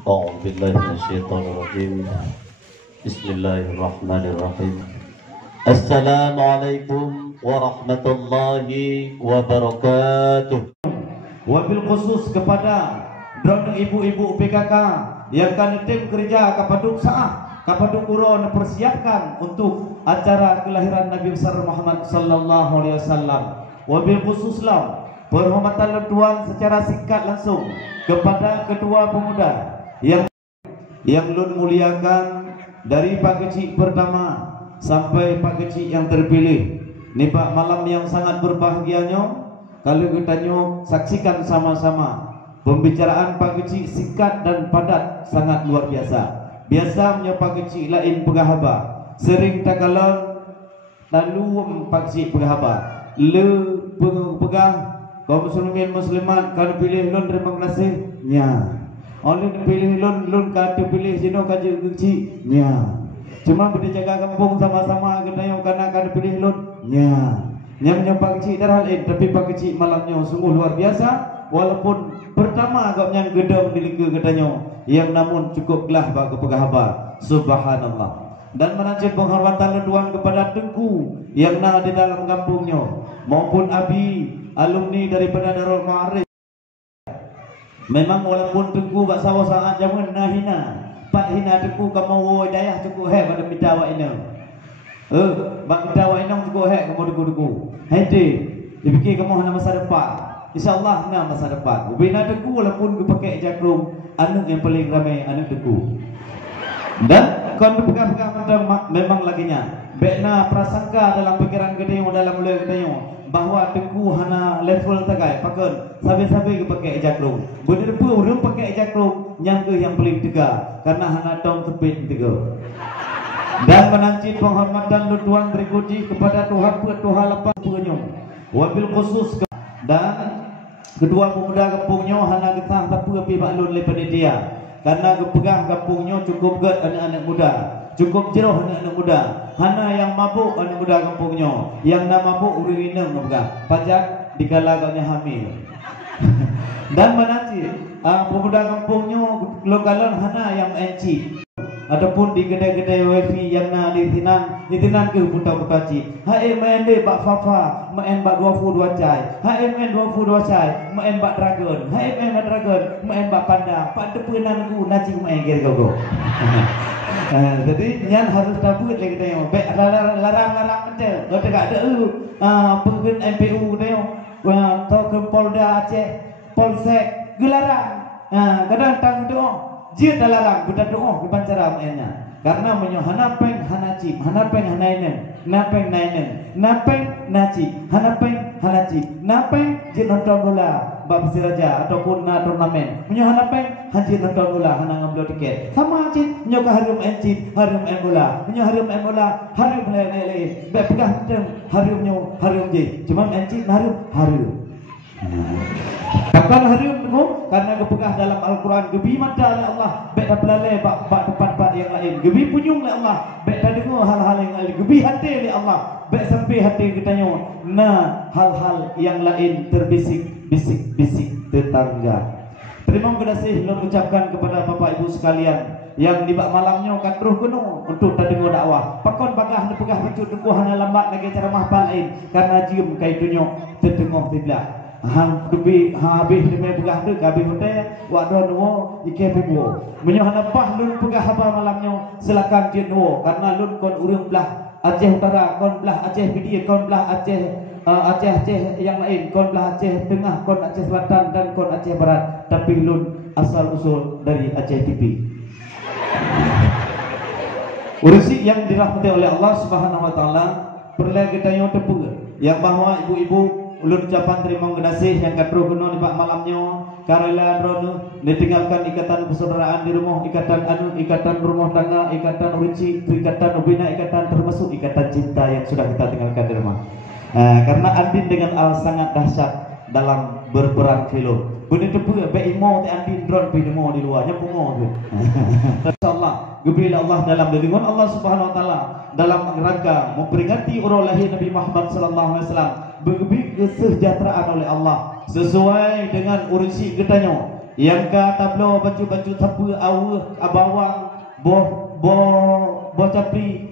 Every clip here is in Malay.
أعوذ بالله من الشيطان الرجيم. بسم الله الرحمن الرحيم. السلام عليكم warahmatullahi wabarakatuh. Wabil khusus kepada drone ibu-ibu PKK yang kan tim kerja kapaduk saah kapaduk uro persiapkan untuk acara kelahiran Nabi besar Muhammad sallallahu alaihi wasallam. Wabil khususlah perhormatan tuan secara singkat langsung kepada kedua pemuda yang lun muliakan dari Pak Kecik pertama sampai Pak Kecik yang terpilih. Ini Pak malam yang sangat berbahagianya kalau kita saksikan sama-sama pembicaraan Pak Kecik singkat dan padat sangat luar biasa. Biasanya Pak Kecik lain pegahaba, sering takalon lalu Pak Kecik pegahaba. Le pegah kaum muslimin muslimat kalau pilih lon terima kasih nya. Oleh pilih lon kata pilih sino kaji Kecik nya. Cuma berjaga kampung sama-sama kita yang karena pilih lon nya. Nyam Pak Kecik darhalin, tapi Pak Kecik malamnya sungguh luar biasa. Walaupun pertama agaknya gedang di liga katanya, yang namun cukup gelah bagi pegahaba. Subhanallah. Dan menanjut penghormatan tuan kepada Tengku yang ada di dalam kampungnya, maupun Abi alumni daripada Darul Ma'arif. Memang walaupun Tengku bak sawa saat jaman hina, Pak hina Tengku kamu dayah cukup pada minta awak ini. Bak minta awak ini cukup kamu duku-duku. Henti, dipikir kamu hana masa depan. InsyaAllah hana masa depan. Bina Tengku walaupun pakai jakrung, anak yang paling ramai anak Tengku. Dan kon pegang-pegang memang laginya. Bekna prasangka dalam pikiran gede dalam mulut gede bahawa Tengku hana level tagai pakon sabi-sabi ke pakai jakrung. Benar pun orang pakai jakrung yang paling tegak karena hana tong tepit tegak. Dan menanti penghormatan tuan berikutnya kepada Tuhan Tuhan lepas penyum. Wabil khusus dan kedua pemuda kampungnya hana getah tapi baklun lepas dia. Karena kepegang kampungnya cukup get anak-anak muda, cukup jeroh anak-anak muda. Hana yang mabuk anak muda kampungnya, yang nak mabuk urinam pegang. Pajak dikala kau hamil. Dan menanti pemuda kampungnya lokalon hana yang enci ataupun di kedai-kedai wifi yang na ditinan ke buta-buta ci. Hai main de bak fafa, main bak 22 cai. Hai main 22 cai, main bak dragon. Hai main bak dragon, main bak panda. Pak depenan ku naci main gel kau. Jadi nyan harus tabut lagi kita yang baik larang-larang kecil. Kalau tak ada pemimpin MPU kita yang atau ke Polda Aceh, Polsek gelarang. Kadang tang doa. Jia dalarang budak doa ke pancara mainnya. Karena menyo hanapeng hanacip, hanapeng hanainen, napeng nainen, napeng nacip, hanapeng hanacip, napeng jin nonton bola bab siraja ataupun na turnamen. Menyo hanapeng hanjin nonton bola hana ngambil tiket. Sama cip menyo ke harum encip, harum en bola. Menyo harum en bola, harum lele. Be pegah tem harumnyo harum je. Cuma encip harum. Kapan harum tengok karena kepegah dalam Al-Quran gebi mata oleh Allah baik dah pelalai bak tempat-tempat yang lain gebi punyung oleh Allah baik dah dengar hal-hal yang lain gebi hati oleh Allah baik sampai hati kita nyawa nah hal-hal yang lain terbisik-bisik tetangga. Terima kasih lor ucapkan kepada Bapak Ibu sekalian yang di bak malamnya kan terus kuno untuk terdengar dakwah. Pakon bagah pegah pecut duku hana lambat lagi ceramah lain karena jium kai dunia terdengar tidak. Hang dubi habis demi pegah tu kabeh hotel wadon wo ike pibo menyo hanapah lun pegah haba malamnya silakan jin wo karena lun kon urang belah Aceh Utara kon belah Aceh Pidia kon belah Aceh yang lain kon belah Aceh Tengah kon Aceh Selatan dan kon Aceh Barat tapi lun asal usul dari Aceh TV. Urisi yang dirahmati oleh Allah Subhanahu wa taala perlu kita yang tepuk yang bahwa ibu-ibu ulun ucapan terima kasih yang katru kuno di bak malamnya karela drone ditinggalkan ikatan persaudaraan di rumah ikatan rumah tangga ikatan uruci ikatan ubina ikatan termasuk ikatan cinta yang sudah kita tinggalkan di rumah karena Andin dengan Al sangat dahsyat dalam berperang film benih tepu beimo te Andin drone pinemo di luar nyambung tu insyaallah gebila Allah dalam lindungan Allah Subhanahu wa taala dalam rangka memperingati urang lahir Nabi Muhammad sallallahu alaihi wasallam begitu kesejahteraan oleh Allah sesuai dengan urisi katanya yang ka tablo baju-baju tepu awah abawang boh capri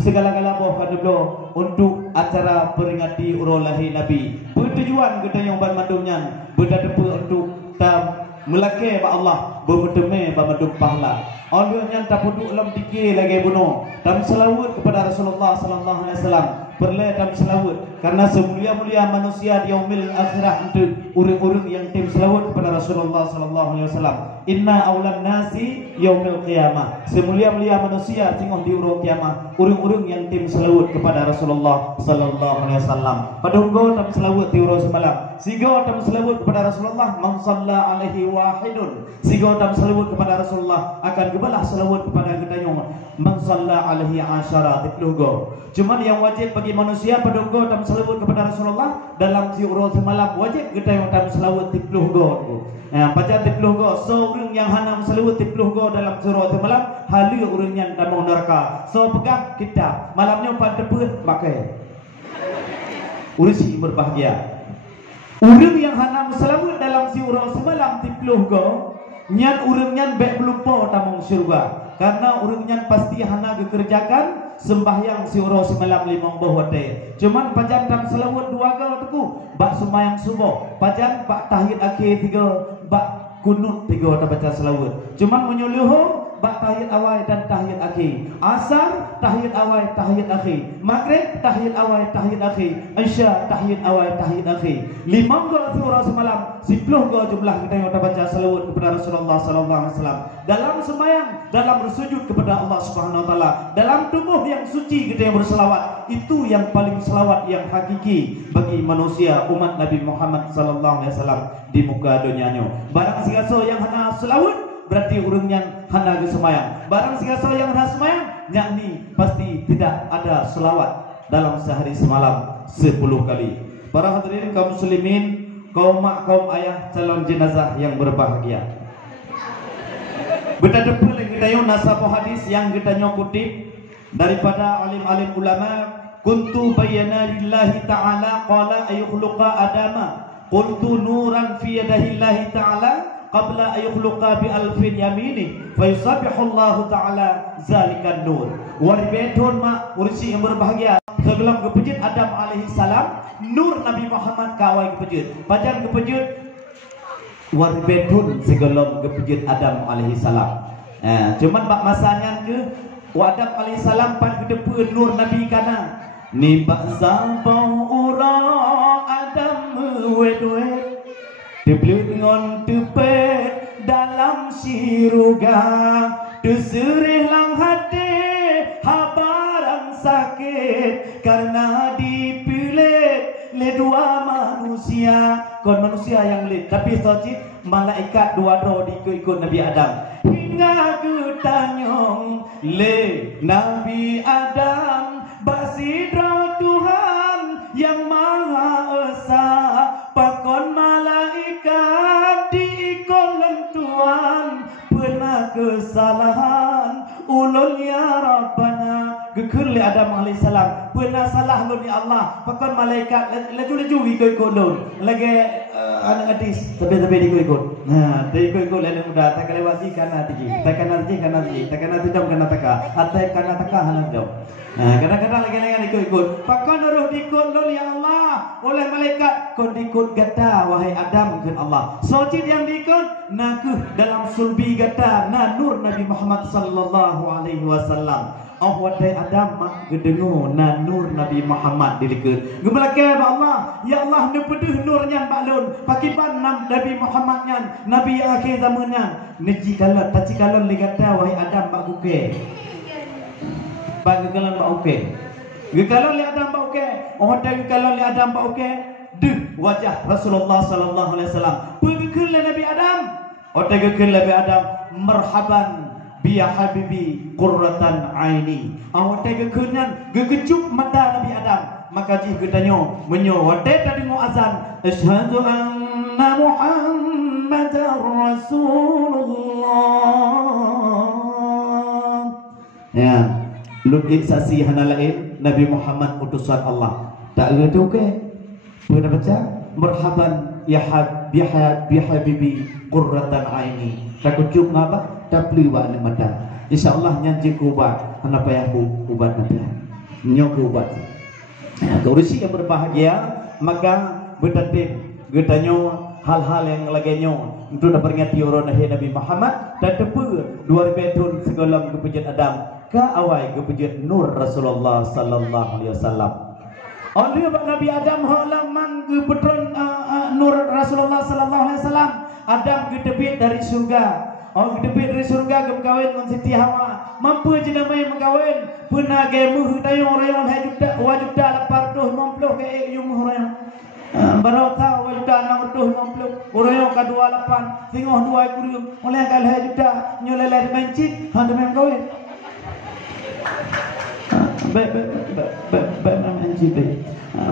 segala-gala boh kadeblo untuk acara peringati urul lahir Nabi. Bertujuan kita yang bandumnya berdadepe untuk melake ba Allah bermedeme ba medum pahala. Orang yang tak puduk dalam fikir lagi bunuh. Dan selawat kepada Rasulullah sallallahu alaihi wasallam. Perle dan selawat karena semulia-mulia manusia di yaumil akhirah untuk urang-urang yang tim selawat kepada Rasulullah sallallahu alaihi wasallam. Inna aulan nasi yaumil qiyamah. Semulia-mulia manusia tengok di urang kiamat, urang-urang yang tim selawat kepada Rasulullah sallallahu alaihi wasallam. Padunggo tam selawat di urang semalam. Sigo tam selawat kepada Rasulullah man shalla alaihi wahidun. Sigo tam selawat kepada Rasulullah akan kebalah selawat kepada kita yang man shalla alaihi asyara tiplugo. Cuma yang wajib bagi manusia padunggo tam selawat kepada Rasulullah dalam ziarah semalam wajib kita yang tam selawat tiplugo. Baca tiplugo seorang yang hanam selawat tiplugo dalam ziarah semalam halu urang yang tam neraka. So pegang kita malamnya pada depan pakai urisi berbahagia. Urang yang hanam selawat dalam ziarah semalam tiplugo nyan urang nyan baik melupa tamong syurga. Karena urang nyan pasti hana dikerjakan sembahyang siuro semalam 5 wate. Cuman pajan tam selawat 2 gal teku bak sembahyang subuh. Pajan bak tahiyat akhir 3, bak kunut 3 ta baca selawat. Cuman menyuluh bak tahiyat awal dan tahiyat akhir. Asar tahiyat awal tahiyat akhir. Maghrib tahiyat awal tahiyat akhir. Isya tahiyat awal tahiyat akhir. 5 gal siuro semalam 10 gal jumlah kita yang baca selawat kepada Rasulullah sallallahu alaihi wasallam. Dalam sembahyang, dalam bersujud kepada Allah Subhanahu wa taala, dalam tubuh yang suci kita yang berselawat, itu yang paling selawat yang hakiki bagi manusia umat Nabi Muhammad sallallahu alaihi wasallam di muka dunianya. Barang siapa yang hana selawat berarti urangnya hana ge sembahyang. Barang siapa yang hana sembahyang yakni pasti tidak ada selawat dalam sehari semalam 10 kali. Para hadirin kaum muslimin, kaum mak, kaum ayah calon jenazah yang berbahagia. Betapa kita yang nasabah hadis yang kita kutip daripada alim-alim ulama. Kuntu bayana lillahi ta'ala qala ayukhluqa adama kuntu nuran fi yadahillahi ta'ala qabla ayukhluqa bi alfin yamini fa yusabbihu Allah ta'ala zalikan nur. Waribetun ma ursi yang berbahagia sebelum kepejut Adam alaihi salam nur Nabi Muhammad kawai kepejut pajan kepejut warbetun segolong kepejut Adam alaihi salam. Cuman bak masanya ke Adam alaihi salam pan kedepan nur Nabi kana ni bak sampau ura Adam wedwe deblut ngon tepet dalam siruga deserih lang hati habaran sakit karena dipilih le dua manusia. Kon manusia yang lid tapi sojit malaikat dua dro ikut Nabi Adam hingga ketanyong le Nabi Adam basidra Tuhan yang Maha Esa pakon malaikat diikon Tuhan pernah kesalahan ulul ya Rabbana gekul li Adam alaihi salam pernah salah lu ni Allah pakon malaikat laju-laju ikut lun lagi anak hadis tapi ikut dia ikut lain mudah tak lewati kana tinggi tak kana tinggi kana tinggi tak kana tidam kana taka atai kana taka halang dau kadang-kadang lagi ikut pakon roh ikut lun ya Allah oleh malaikat kon ikut gata wahai Adam kan Allah sojid yang diikut nakuh dalam sulbi gata na nur Nabi Muhammad sallallahu alaihi wasallam. Oh wadai Adam mak gedengo na nur Nabi Muhammad dilikeut. Gebelake ba Allah, ya Allah ne pedeuh nurnya baklun. Pakiban Nabi Muhammad nyan, nabi akhir zaman nyan. Neji kalan taci kalan ligata wahai Adam bak buke. Bak gegalan bak buke. Gegalan li Adam bak buke. Oh wadai gegalan li Adam bak buke. Deuh wajah Rasulullah sallallahu alaihi wasallam. Pegekeun Nabi Adam. Wadai gekeun Nabi Adam marhaban biya habibi qurratan aini. Awak tega kenan gegejuk mata Nabi Adam. Maka jih gedanyo menyo wate tadi mu azan asyhadu anna Muhammadar Rasulullah. Ya, lugit saksi hana lain Nabi Muhammad utusan Allah. Tak ada tu ke? Pernah baca? marhaban ya bihabibi qurratan aini. Takut cium apa? Tapli wa ni mata. Insyaallah nyanji kubat apa yang ubat nanti. Nyok ubat. Urusi yang berbahagia maka bertatib getanyo hal-hal yang laganya untuk peringati orang Nabi Muhammad dan tepu 2000 tahun segala kepujian Adam ke awal kepujian Nur Rasulullah sallallahu alaihi wasallam. Oleh Nabi Adam halaman ke petron Nur Rasulullah sallallahu alaihi wasallam. Adam kedebit dari surga. Kedebit dari surga ke berkahwin dengan Siti Hawa. Mampu je namanya berkahwin. Pernah gemuh tayong rayon wajib dah 850 ke yung rayon. Baru tahu juta 650 orang yang kedua 8 tengok 2 kurium oleh kalau juta nyolelai mencit hang demi kawin baik mencit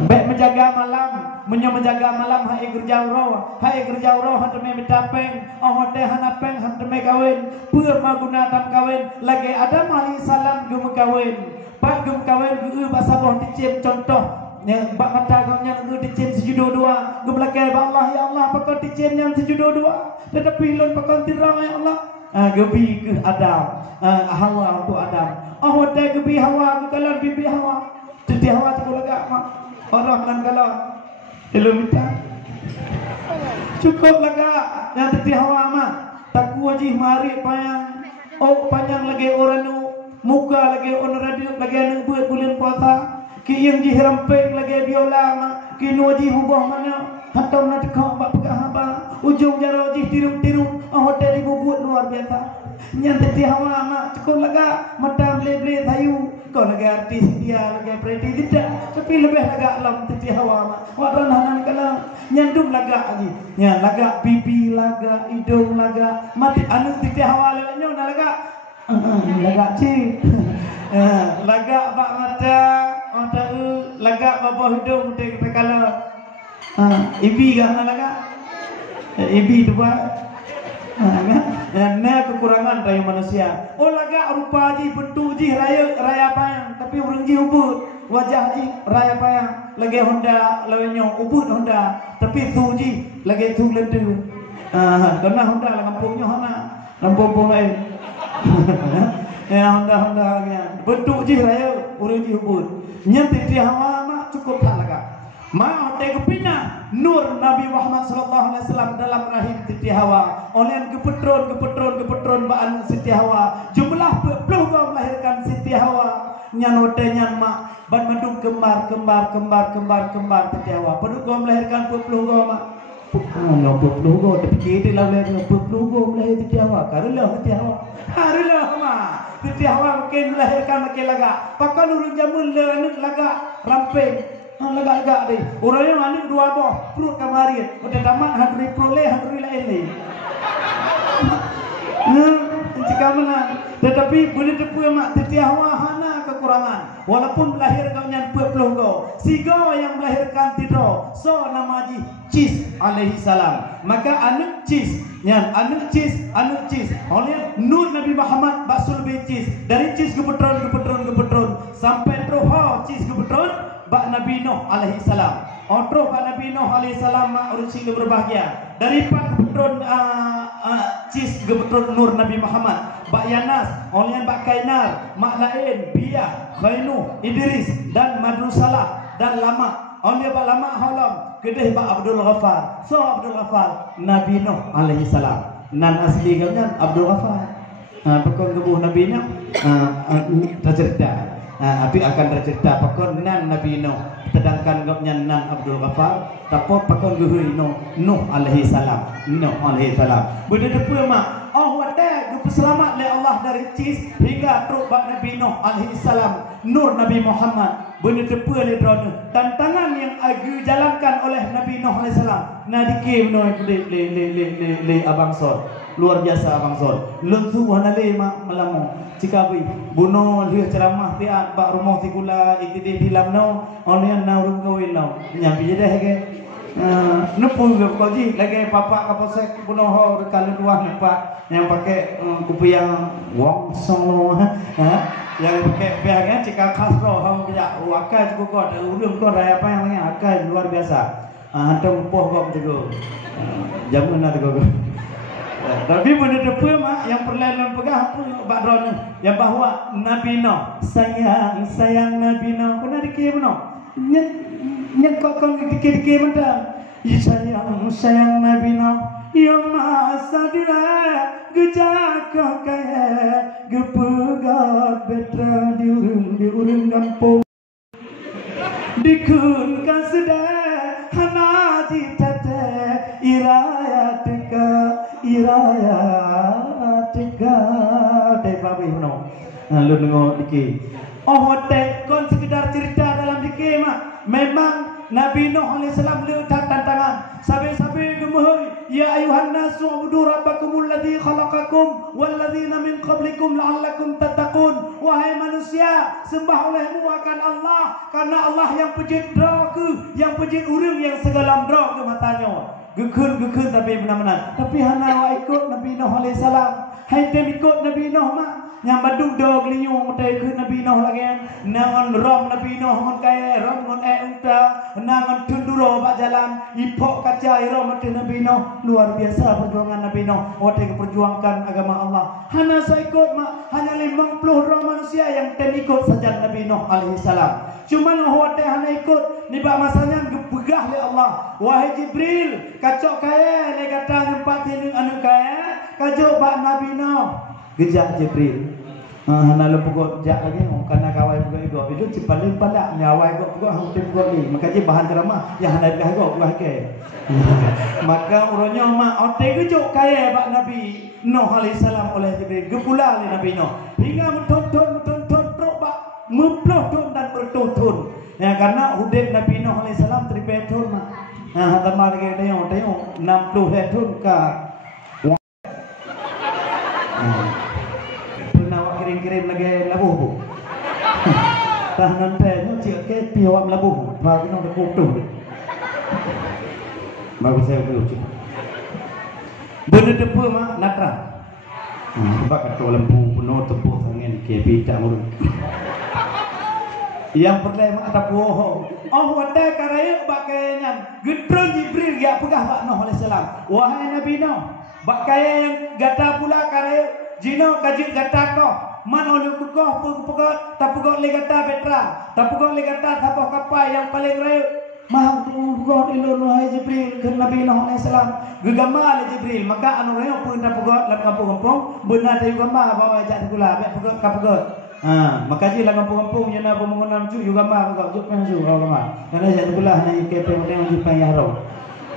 baik menjaga malam menjaga malam hai kerja roh hang demi mitapeng hotel hanapeng hang demi kawin pur maguna tam kawin lagi Adam alaihi salam gum kawin pak gum kawin geu basabah dicip contoh yang bak mata kau yang tu dicin sejudo dua, kau belakang Allah ya Allah, pakau dicin yang sejudo dua, tetapi lon pakau tirang ya Allah, gebi ke Adam, Hawa untuk Adam, hotel gebi Hawa, ke kalan bibi Hawa, jadi Hawa tu lega mak, Allah kan kalan, belum minta, cukup lega, yang jadi Hawa mak, tak kuaji mari panjang lagi orang nu, muka lagi orang radio lagi anak buat bulan puasa. Ki yang diherampek lagi biola ki nuji hubah mana hatau nak kau bak pegah haba ujung jaro ji tiru-tiru hotel ibu buat luar biasa nyantai di hawa mak cukup laga mata ble-ble thayu kau lagi artis dia lagi pretty tidak tapi lebih laga alam di hawa mak waran hanan kala nyandum laga lagi nya laga pipi laga hidung laga mati anu di hawa lelanya laga laga ci laga bak mata laga bapa hidung teh kala ibi kan laga ibi tu buat nah kekurangan dari manusia laga rupa ji bentuk ji raya payang tapi urang ji ubud wajah ji raya payang lagi Honda lawenyo ubud Honda tapi tu ji lagi tu lendu karena Honda lah kampungnya hana kampung lain ya Honda nya bentuk ji raya urang ji ubud nyantai di hawa mak cukup tak laga. Mak hotel kepina Nur Nabi Muhammad sallallahu alaihi wasallam dalam rahim Siti Hawa. Oleh kepetron baan Siti Hawa. Jumlah puluh kau melahirkan Siti Hawa. Nyan hotel nyan mak ban mendung kembar Siti Hawa. Perlu kau melahirkan puluh kau mak. Puluh kau tapi kita lah melahirkan puluh kau melahirkan Siti Hawa. Karulah Siti Hawa. Karulah mak. Siti Hawa makin melahirkan makin laga. Pakai nurun jamun le laga ramping. Laga deh. Orang yang anak dua boh perut kamarin. Udah tamat hadri prole hadri lain ni. Jika mana? Tetapi boleh tepu mak Siti Hawa hana kekurangan. Walaupun melahir kau nyan 20 kau. Sigo yang melahirkan tidro. So nama ji Cis alaihi salam. Maka anak Cis nyan anak Cis. Oleh Nur Nabi Muhammad basul bin Cis. Dari Cis ke petron sampai roh Cis ke petron bak Nabi Nuh alaihi salam. Otro bak Nabi Nuh alaihi salam mak urusi berbahagia. Dari pak petron Cis ke petron Nur Nabi Muhammad bak Yanas, oleh bak Kainar, mak lain Biyah, Khainu, Idris dan Madrusalah dan Lama. Oleh bak Lama halam kedeh bak Abdul Ghaffar. So Abdul Ghaffar Nabi Nuh alaihi salam. Nan asli kan Abdul Ghaffar. Pekon kebuh Nabi Nuh tercerita. Tapi akan tercerita pekon nan Nabi Nuh. Sedangkan gapnya nan Abdul Ghaffar. Tapi pekon gehui Nuh alaihi salam. Nuh alaihi salam. Benda depu mak. Wada selamat oleh Allah dari Cis hingga truk bak Nabi Nuh alaihi salam. Nur Nabi Muhammad benda depu oleh drone. Tantangan yang dijalankan oleh Nabi Nuh alaihi salam. Nadike no le abang sor. Luar biasa abang sor. Lentu hanale mak melamu. Cikabi buno dia ceramah tiat bak rumah tikula ikide dilam no oleh na urung kawin no. Nyampi je dah ke. Nepu ke koji lagi papa kaposek buno ho kalau dua nepak yang pakai kupi yang wong solo yang pakai biarnya cika kasro ham punya wakai cukup kau urung kau raya apa yang lainnya akai luar biasa. Hantar poh kau juga. Jamun ada kau. Tapi benda depan mak yang perlahan pegang apa bakron yang bahawa Nabi Nuh sayang Nabi Nuh kena dikir mana? Nyen kau dikir mana? Sayang Nabi Nuh yang masa dia gejak kaya gepegat betra diurung kampung dikun kasedar hana ditata iraya teka dai babi no lu dengar dikir hotek kon sekedar cerita dalam dikir mak memang Nabi Nuh alaihi salam letak tantangan sabi-sabi gemuhur ya ayuhan nasu ubudu rabbakumul ladzi khalaqakum wal ladzina min qablikum la'allakum tattaqun wahai manusia sembah olehmu akan Allah karena Allah yang pejit dra ke yang pejit urang yang segala dra ke matanya gekun tapi benar-benar tapi hana wa ikut Nabi Nuh alaihi salam hai dem ikut Nabi Nuh mak yang baduk dog liung utai ke Nabi Nuh lagi nangon rom Nabi Nuh ngon kaya rom ngon unta nangon tunduro bak jalan ipok kaca rom utai Nabi Nuh luar biasa perjuangan Nabi Nuh utai keperjuangkan agama Allah hana saya ikut mak hanya 50 orang manusia yang tem ikut saja Nabi Nuh alaihi salam cuma utai hana ikut ni bak masanya gepegah oleh Allah wahai Jibril kacok kaya ni kata nyempat ini anu kaya kacok bak Nabi Nuh gejak Jibril hana lu pukul jak lagi karena kawai pukul itu cipaling pada nyawai pukul hampir pukul ni maka je bahan ceramah yang hana dah pukul ke maka urangnya mak ote gejok kaya bak Nabi Nuh alaihi salam oleh Jibril gepula oleh Nabi Nuh hingga mentonton truk bak memploh dan bertutun ya karena hudib Nabi Nuh alaihi salam teripetun mak hata mar ke tengok 60 hetun ka kirim lagi labuh bu. Tahanan tanya cik ke piawam labuh, bagi nong dekuk tu. Bagus saya berujuk. Benda depa mak natra. Sebab kata lembu penuh tepuk angin ke bidak murun. Yang pertama mak tak bohong. Wata karaya bak kayangan. Gedron Jibril ya pegah bak Nuh alaihi salam. Wahai Nabi Nuh, bak kaya yang gata pula karaya jino kajik gata ko. Mana oleh kukoh pukul tak pukul legata betra tak pukul legata tapah kapal yang paling raya maha pukul ilmu Jibril ke Nabi Nuh alaihi salam gegama Jibril maka anu raya pun tak pukul dalam kampung-kampung benar dari gama bawa ajak gula bet pukul kapukul maka je dalam kampung-kampung yang apa mengenam cu juga gama pukul jupan cu gama karena ajak gula hanya kepe model jupan yang ro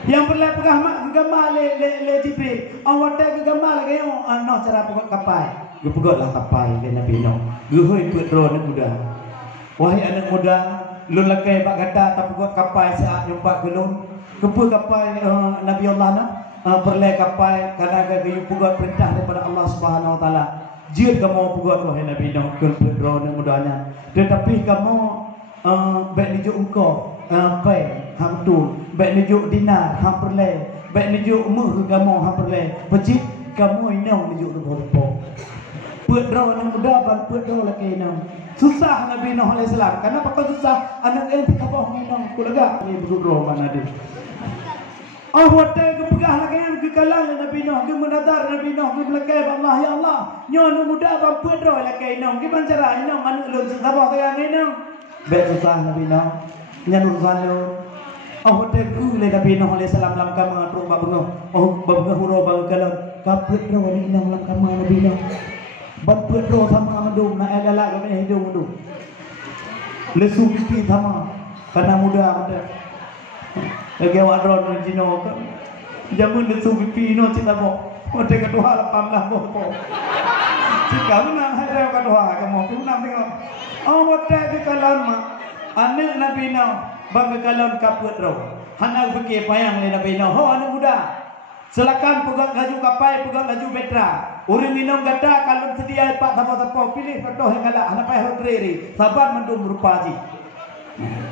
yang perlu pegah mak gegama le Jibril awak tak gegama lagi noh cara pukul kapal gepegotlah kapal ke Nabi Nuh. Gehoi pedro anak muda. Wahai anak muda, lun lakai bak kata tak pegot kapal saat nyumpak gelun. Kepe kapal Nabi Allah na perlai kapal karena gayu pegot perintah daripada Allah Subhanahu wa taala. Jid kamu pegot wahai Nabi Nuh ke pedro anak mudanya. Tetapi kamu baik nijuk engkau pai hamtul, baik nijuk dinar ham perlai, baik nijuk meh kamu ham perlai. Pejit kamu inau nijuk rupo-rupo. Pedro anak muda ban pedro laki nang susah Nabi Nuh alaihi salam karena apa susah anak yang tak apa nang kulaga ni pedro mana dia wata kepegah lagi yang kekalang Nabi Nuh ke menadar Nabi Nuh ke belakang Allah ya Allah nyo anak muda ban pedro laki nang gimana cara nang mana lu sabah kaya nang bet susah Nabi Nuh nyan urusan lu wata ku le Nabi Nuh alaihi salam lam kamang tru ba bengah bengah huro bang kalang ka pedro ni nang lam kamang Nabi Nuh ban pedro sama mendung na elala ke hidung mendung lesu pipi sama karena muda ada lagi wadron jino kan jamun lesu pipi no cita bo ode kedua 18 bo jika menang hari kedua kamu menang tengok wate ke kalan mak anak Nabi Nuh bang ke kalan ka pedro hana fikir payang le Nabi Nuh anak muda silakan pegang laju kapal pegang laju betra urang minum gata kalau sedia pak tapo-tapo pilih petoh yang galak anak payah reri sabar mendung rupa ji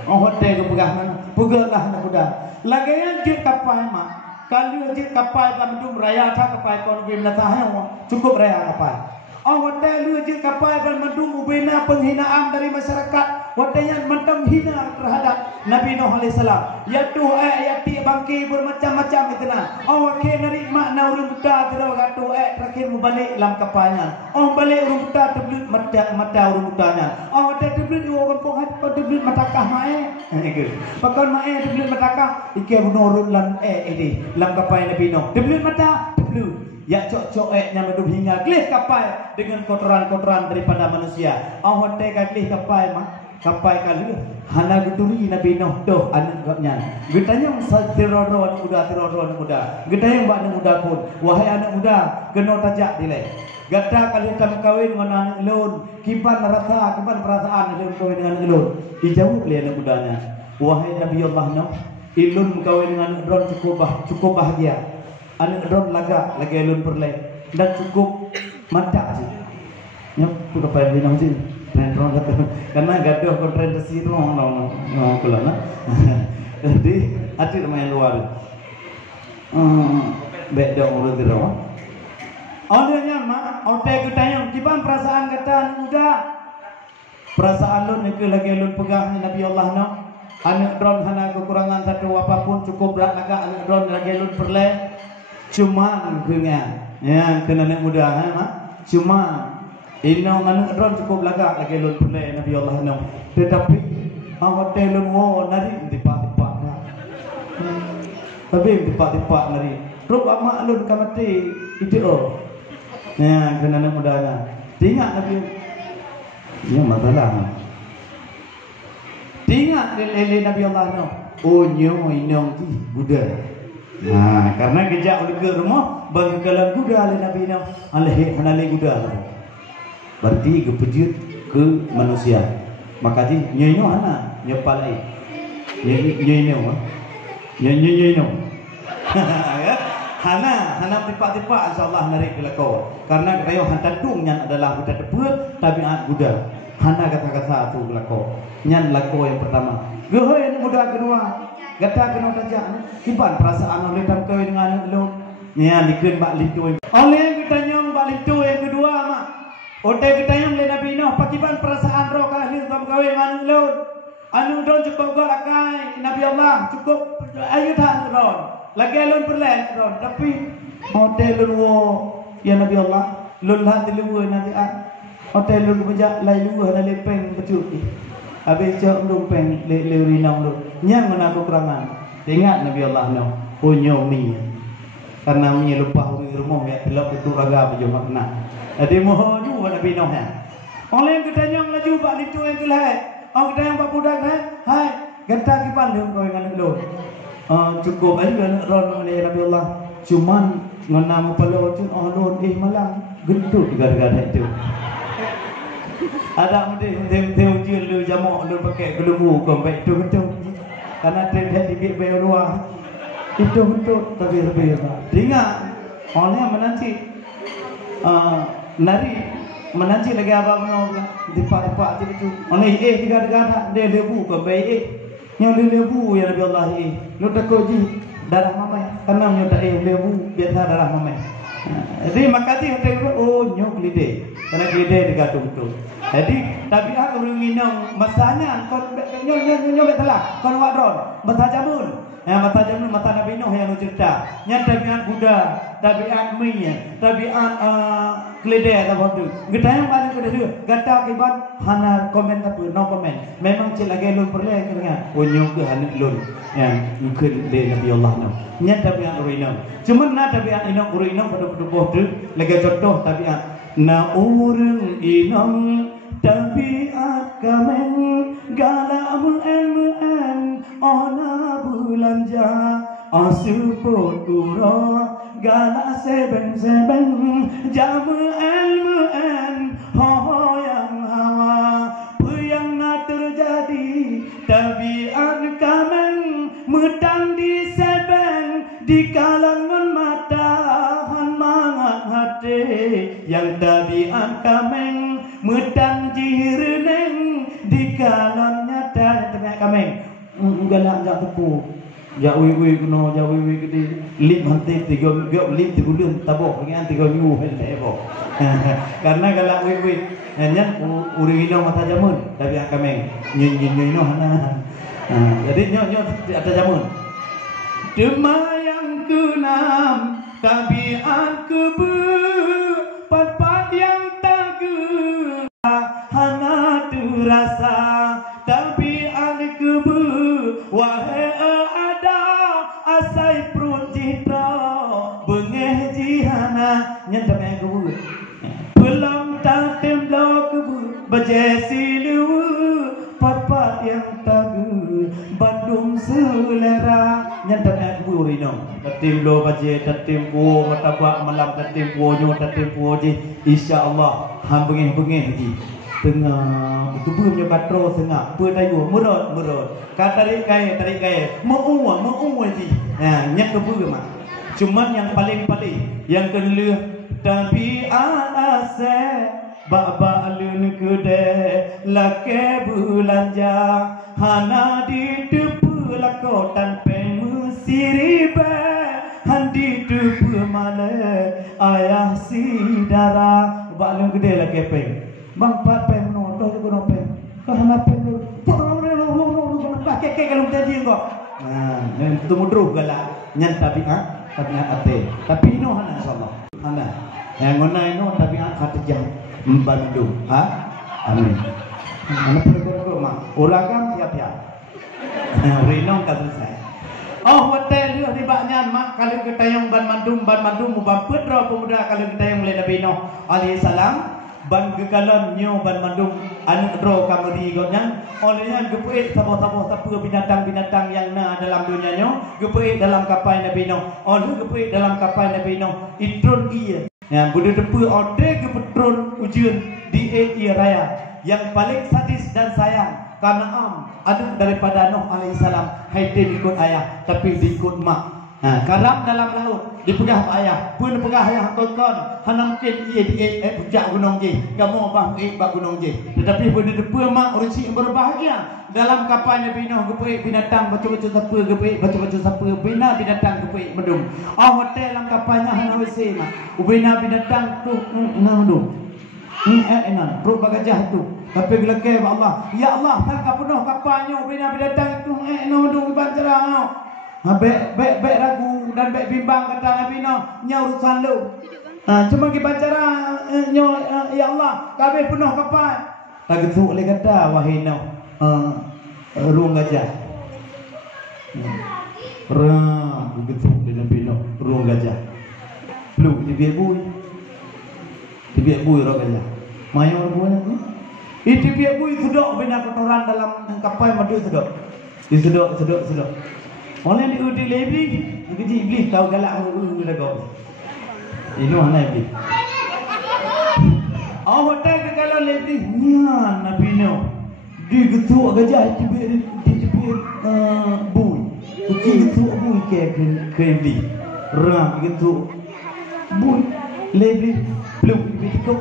hote ke pegang mana peganglah anak muda lagi yang jit kapal mak kalau jit kapal mendung raya tha kapal kon bim la tha cukup raya kapal hotel lu je kapal dan mendung ubena penghinaan dari masyarakat. Hotel yang mendung hina terhadap Nabi Nuh alaihi salam. Ya tu ya ti bangki bermacam-macam itu nah. Ke dari makna urang buta tidak kata terakhir balik dalam kapalnya. Balik urang buta terbelut mata urang butanya. Hotel terbelut orang kampung terbelut matakah mae. Pakon mae terbelut matakah ike menurun lan ini dalam kapal Nabi Nuh. Terbelut mata terbelut. Ya cok-coknya hidup hingga gelih kapal dengan kotoran-kotoran daripada manusia. Hotel gelih kapal mah kapal kali hana guturi Nabi Nuh doh anak gapnya. Getanya satiroro muda tiroro muda. Getanya mbak anak muda pun wahai anak muda kena tajak dileh. Gata kali tam kawin dengan anak elon kiban rasa kiban perasaan elon kawin dengan elon. Dijauh beli anak mudanya. Wahai Nabi Allah Nuh elon kawin dengan elon cukup bahagia. Anak dron laga lagi elun perlai dan cukup mata sih. Nyok tu kapal binang sih. Dron karena gaduh kontrendasi tu orang kelana. Jadi hati main luar. Beda urut dirawa. Orangnya mak, otak kita yang kiban perasaan kata anak muda. Perasaan lu ni lagi elun pegang Nabi Allah Nuh. Anak dron hana kekurangan satu apapun cukup berat laga anak dron lagi elun perlai. Cuma kena ya kena anak muda mak cuma ino anak dron cukup lagak lagi lun pulai Nabi Allah Nuh tetapi hotel lun nari tipak-tipak tapi tipak-tipak nari ruk mak lun kamati itu ya kena anak muda lah tinggal Nabi ini masalah tinggal lele Nabi Allah Nuh inong ti Buddha. Nah, karena kejak oleh ke rumah bagi kalan kuda oleh Nabi Nuh alaihi hanali kuda. Berarti kepejut ke manusia. Maka ji nyenyo ana nyepalai. Nyenyo. Nyenyo. Hana tipak-tipak insyaallah narik belakau. Karena kayo hantadungnya adalah budak tebut tabiat kuda. Hana kata-kata tu belakau. Nyan lako yang pertama. Gehoy muda kedua. Gata kena tajak kiban perasaan oleh dan kawin dengan lu ya dikeun bak litu oleh kita nyong bak litu yang kedua mak ote kita yang le Nabi Nuh pakiban perasaan roh kahli bak kawin dengan lu anu don cukup gol akai Nabi Allah cukup ayu dah ron lagi alun perlen ron tapi ote lu ya Nabi Allah lun lah tilu nanti ote lu bejak lai lu ada lepeng becut habis cak lumpeng le rinang lu nyang menaku kerangan ingat Nabi Allah Nuh punyo mi karena mi lupa huri rumah ya telap itu raga baju makna jadi mohon juga Nabi Nuh ya oleh kita nyang laju bak litu yang kelai kita yang bak budak hai gata kipan lu kau dengan lu cukup aja ron oleh Nabi Allah cuman ngena mapalo cun lu malang gendut gara-gara itu ada mesti lu jamu lu pakai gelumbu kau baik tu betul karena dia dikit bayar luar itu betul tapi lebih ringan oleh menanti nari menanti lagi abang no dipak-dipak itu oleh tiga-tiga dia lebu kau baik yang lebu ya Nabi Allah lu takut ji darah mamai karena menyudah lebu biasa darah mamai jadi makasih untuk nyok lide karena lide digatung tu. Jadi tabiat orang minum masanya kon nyok betelah kon wadron mata jamun mata Nabi Nuh yang cerita nya tabiat Buddha tabiat mi tabiat kelede apa tu kita yang paling kedua gata kibat hana komen tapi no komen memang cil lagi lun perle kena nyok ke hana lun yang ikut de Nabi Allah Nuh nya tabiat orang cuma na tabiat inong orang inong pada tubuh tu lagi contoh tabiat na urang inong tabiat kamen galam ona bulanja asuput uro gala seben jamu hoyang hawa puyang na terjadi tabiat kamen mutang di seben di kalangan mata mangat hati yang tabiat kamen mutang jireneng di kalangan nyata tabiat kamen galak jak tepu Jawi kuno jawi gede lip hanti 3 lip 3 bulan tabok dengan 3 minggu hel karena kalau wi hanya urino mata jamun tapi kami nyin hana jadi nyo ada jamun demayang kenam tabiat kebe pat yang tagu hana terasa tabiat kebe wahai asai prutita bengeh jihana nyata me kebu pelam tatem lo kebu bejesi lu pat yang tagu Bandung selera nyata me kebu rino tatem lo baje tatem po matabak malam tatem po nyo tatem po ji insyaallah ham bengeh ji tengah itu punya batro tengah perdayu merot tarik kai mau ji nyak kebu mak cuman yang paling yang kedua tapi ase baba alun kude lake belanja hana di tepu lakotan pemusiribe handi tepu male ayah sidara baba alun kude lake peng bang pat peng no to ko no peng kahana peng pakai kalau jadi kok itu mudruh galak nyan tabiat ate tapi ino hana insyaallah hana yang ngona ino tabiat khatijah Bandung amin ana perlu mak uragam siap-siap rino ka selesai hotel dia di baknyan mak kalau kita yang ban mandum ubah putra pemuda kalau kita yang mulai Nabi Nuh alaihi salam ban gegalan nyo ban mandum anu dro kameri gotnya olehnya gepeik sabo-sabo sapu binatang-binatang yang na dalam dunia nyo gepeik dalam kapal Nabi Nuh oleh gepeik dalam kapal Nabi Nuh itrun iya ya bude depu ode gepetrun ujian di raya yang paling sadis dan sayang karena aduh daripada Nuh alaihi salam haidin ikut ayah tapi diikut mak karam dalam laut dipegah ayah pun pegah ayah tonton hana mungkin ia pujak gunung je kamu apa bak gunung je tetapi pun depu mak urisi berbahagia dalam kapal Nabi Nuh gepeik binatang baca-baca siapa gepeik baca-baca siapa bina binatang gepeik medung hotel dalam kapalnya hana wc mak ubina binatang tu medung enak perut bagajah tu tapi bila ke Allah ya Allah tangkap penuh kapalnya ubina binatang tu medung bancerang Bek ragu dan bek bimbang kata Nabi Nuh nya urusan lu. Cuma kita bicara ya Allah kabeh penuh kapal. Lagi tu oleh kata wahai Nuh ruang gajah. Begitu dengan Nabi Nuh ruang gajah. Lu dibiak bui ruang gajah. Mayor buana ni. Itu biak bui sedok bina kotoran dalam kapal madu sedok. Sedok. Orang di uti lebih, kerja iblis tahu galak dah kau. Ini mana iblis? Hotel ke kalau lebih, nian Nabi Nuh. Di ketua gajah di bui. Uki ketua bui ke iblis. Ram ketua bui lebih belum iblis.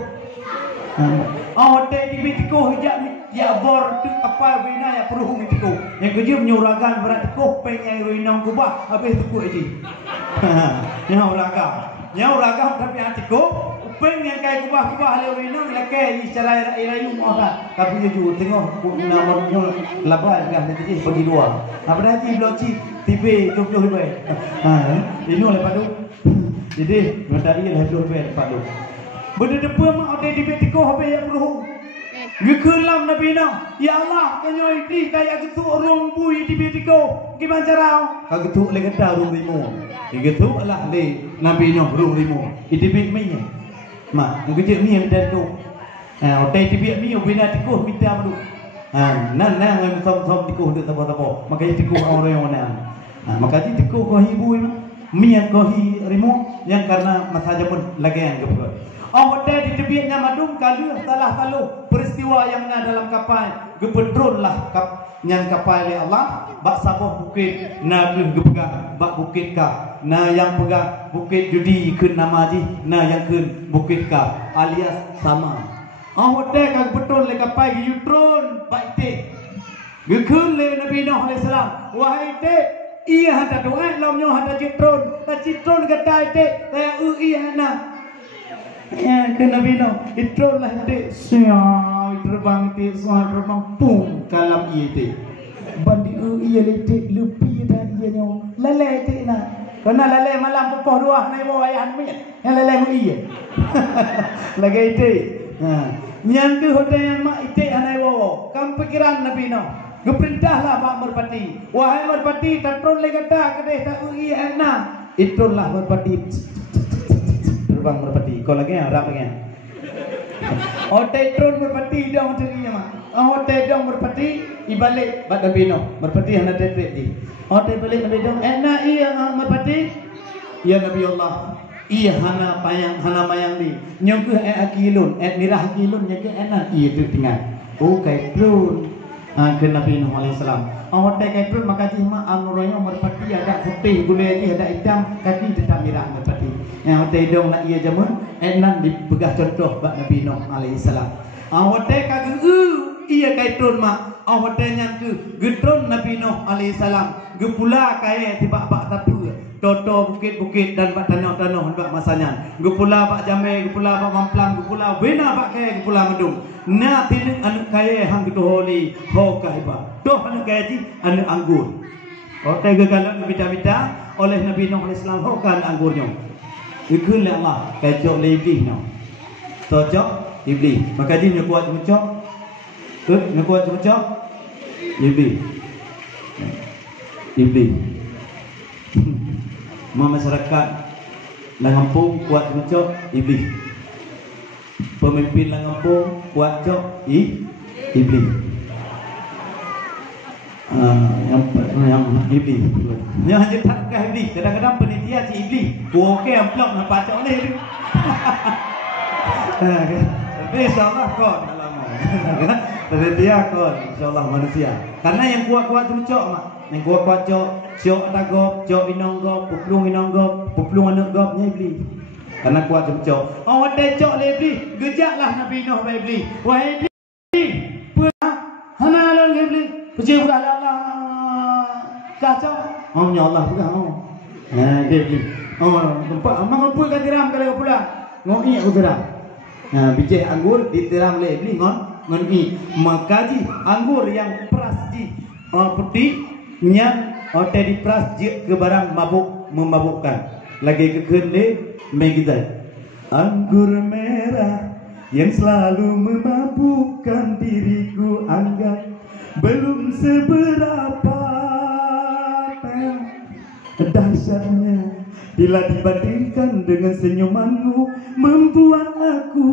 Hotel di Bitiko hijab ya bor tu kapal bina ya peruh Bitiko. Yang kerja menyuragan berat ko pengen ruinang kubah habis tu aje. Nyuragan tapi atiko pengen kai kubah le ruinang leke secara irayu moha. Tapi ju tengok nomor labai kan nanti pergi dua. Apa nanti bloci tipe jom baik. Ini oleh padu. Jadi mentari lah baik padu. Benda depan mak ada di Bitiko habis ya peruh. Gekulam Nabi Nuh, ya Allah, kanyo iblis kaya getuk rong bui di Bitiko. Gimana cara? Kau getuk le kata rong limo. Getuk lah le Nabi Nuh rong limo. Itu bit minya. Mak, ngejek mi dan tu. Hotel di bit mi bina tiko minta madu. Nan ngam som tiko duk tabo. Makanya tiko orang yang mana. Makanya tiko ko hibu mi yang ko hi rimo yang karena masaja pun lagi yang gepuk. Hotel di tebiaknya madum kalau salah peristiwa yang ada dalam kapal gepedron lah yang kapal ya Allah bak sabah bukit na gepegang bak bukit ka na yang pegang bukit judi keun nama ji na yang keun bukit ka alias sama hotel kag betul le kapal gi yutron bak te gekeun le Nabi Nuh alaihi salam wahai te iya hata doa lomnyo hata citron ta citron kedai te ta iya na ya ke nabi no citron lah te sia terbang te soal terbang pum kalam iya te bandi iya lete lupi dah iya nyo lele te na kena lele malam popoh dua nai bawa ayah mi yang lele mu iya lagi ite yang ke hotel yang mak ite anai bawa kam pikiran nabi no geperintahlah Pak Merpati, wahai Merpati, tatron le kata kedai tak ui enak. Itulah Merpati. Terbang Merpati. Kau lagi harap lagi. Hotel tron Merpati dah macam ni mak. Hotel dong Merpati ibalik bak Nabino. Merpati hendak tetep di. Hotel balik Nabi dong enak iya Merpati. Ya Nabi Allah. Iya hana payang hana mayang di. Nyongke akilun, nirah akilun nyongke enak iya tu tinggal. Oh kai tron. Ke Nabi Nuh AS. Hotel kaitun maka cima anuronya Merpati ada putih gulai ada hitam kaki tetap merah Merpati. Yang hotel dong nak ia jamun enak dipegah contoh bak Nabi Nuh AS. Hotel kaki iya kaitun mak. Hotelnya ke getron Nabi Nuh AS. Gepula kaya tiba bak tapu. Toto bukit-bukit dan bak tanah-tanah bak masanya. Gepula bak jamai, gepula bak mamplang, gepula bina bak kaya, gepula medung. Na tinuk anu kaya hang gitu holi ho kaiba. Doh anu kaya ji anu anggur. Hotel gegalan bita-bita oleh Nabi Nuh AS ho kan anggurnya. Ikun le Allah kajok le iblis no. Tojok iblis. Maka dia kuat mencok. Nak kuat mencok. Iblis. Iblis. Masyarakat Langampung kuat mencok iblis. Pemimpin Langampung kuat cok iblis. Yang iblis. Yang hanya takkan iblis. Kadang-kadang penitia si iblis. Okey amplop nak pacok ni. InsyaAllah kon penitia kon InsyaAllah manusia. Karena yang kuat-kuat tu cok mak. Yang kuat-kuat cok Cok dagop, cok inonggop, puplung inonggop, puplung anak gopnya iblis. Karena kuat cok. Oh, ada cok le iblis, gejaklah Nabi Nuh by iblis. Wahai iblis, hana alon iblis, percaya bukan Allah. Kacau. Oh, ya Allah bukan. Nah, iblis. Oh, tempat amang pun kan tiram kalau pula. Ngoi aku tiram. Nah, biji anggur ditiram le iblis ngon i. Makaji anggur yang prasji putih yang hotel di pras ke barang mabuk memabukkan. Lagi ke kene megidai. Anggur merah yang selalu memabukkan diriku anggap belum seberapa dahsyatnya bila dibandingkan dengan senyumanmu membuat aku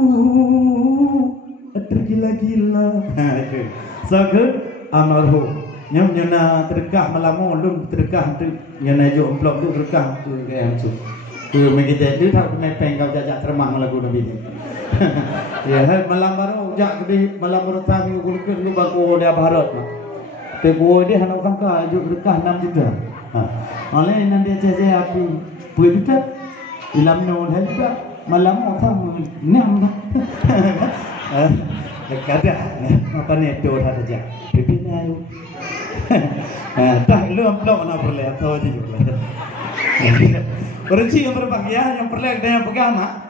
tergila-gila. Saga amarhu. Nyana terkah malamu lum terkah tu nyana jo amplop tu terkah tu kayak tu. Tu megita tu tak pernah pengkau jajak termah lagu Nabi ni. Ya, malam baru jak di malam baru tamu kuluk lu baku dia barat. Tu gua dia hendak kangka jo terkah 6 juta. Oleh nan dia jaje api 10 juta. Ilam no juga malam orang 6 dah. Kada apa ni tu saja. Pipi ayu. Dah lu amplop nak perle atau aja juga. Berci yang berbahagia yang perle dan yang pegang mak.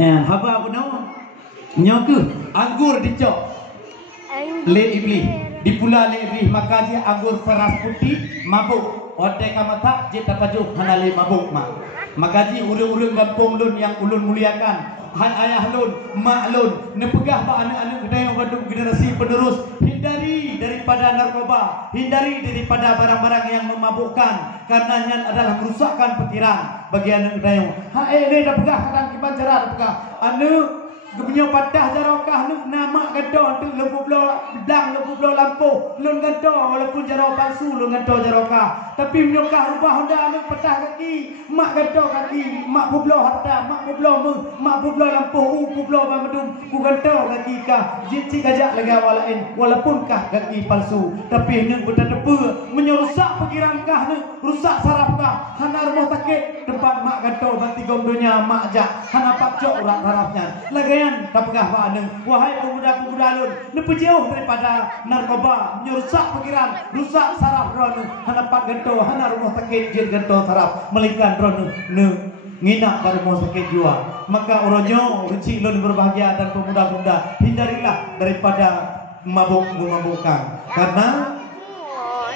Haba aku nak nyoku anggur dicok. Le iblis di pula le iblis maka dia anggur peras putih mabuk. Otek kamata je tapajuk hanale mabuk mak. Maka dia urang-urang kampung lun yang ulun muliakan. Han ayah lun, mak lun, nepegah pak anak-anak kedai yang hidup generasi penerus. Hindari daripada narkoba, hindari daripada barang-barang yang memabukkan, karenanya adalah merusakkan pikiran bagi anak kedai. Ni dah pegah kadang kiban cara dah pegah. Anak punya patah jarokah nu nama gadoh tu lembu blo bedang lembu blo lampu lun gadoh walaupun jarok palsu lun gadoh jarokah tapi menyokah rubah honda nu patah kaki mak gadoh kaki mak bublo harta mak bublo mu mak bublo lampu bublo bamedung ku gadoh kaki kah jicik gajak lagi awalain walaupun kah kaki palsu tapi nu berdebu menyerusak pikiran kah nu rusak saraf kah hana rumah sakit tempat mak gadoh banti gom dunia mak jak hana pakcok urat sarafnya lagi Kemudian tapgah ba'neng, wahai pemuda-pemuda lun, nepi jauh daripada narkoba, merusak pikiran, rusak saraf drone, hana pat gento, hana rumah sakit jin gento saraf, melikan drone nginak pada rumah sakit jua. Maka uronyo ruci lun berbahagia dan pemuda-pemuda, hindarilah daripada mabuk-mabukkan. Karena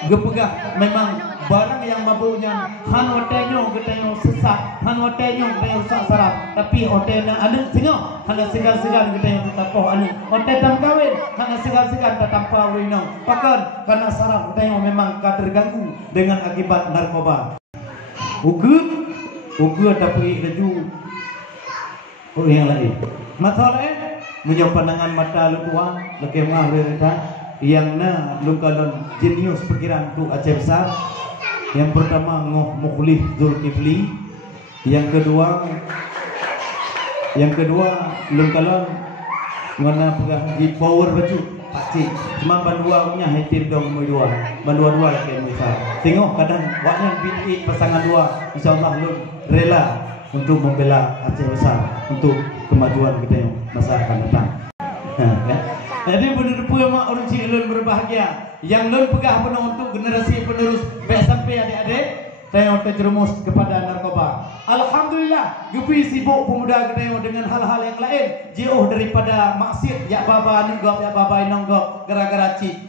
gepegah memang barang yang mabuknya han hotelnya getanyo sesat, han hotelnya getanyo rusak saraf, tapi hotelnya ada tengok hana segan-segan getanyo tetapoh anu hotel tam kawin hana segan-segan tatampa urinong pakan karena saraf getanyo memang terganggu dengan akibat narkoba. Ugu tapi laju yang lain. Masalah punya pandangan mata lu tuan lekeh mah berita yang na lukalon jenius pikiran tu Aceh besar. Yang pertama Ngoh Mukhlih Zulkifli, yang kedua lukalon mana pegang di power baju pakcik cuma bandua punya hadir dong dua bandua lagi besar. Tengok kadang waknya binti pasangan dua, insyaallah lu rela untuk membela Aceh besar untuk kemajuan kita yang masa akan datang. Jadi benar-benar mak orang cilun berbahagia yang lun pegah penuh untuk generasi penerus baik sampai adik-adik saya terjerumus kepada narkoba. Alhamdulillah gepi sibuk pemuda kita dengan hal-hal yang lain jauh daripada maksiat ya baba nenggop ya baba nenggop gara-gara ci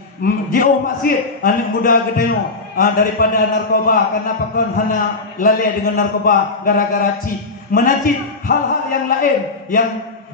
jauh maksiat anak muda kita daripada narkoba karena pakon hana lalai dengan narkoba gara-gara ci menacit hal-hal yang lain yang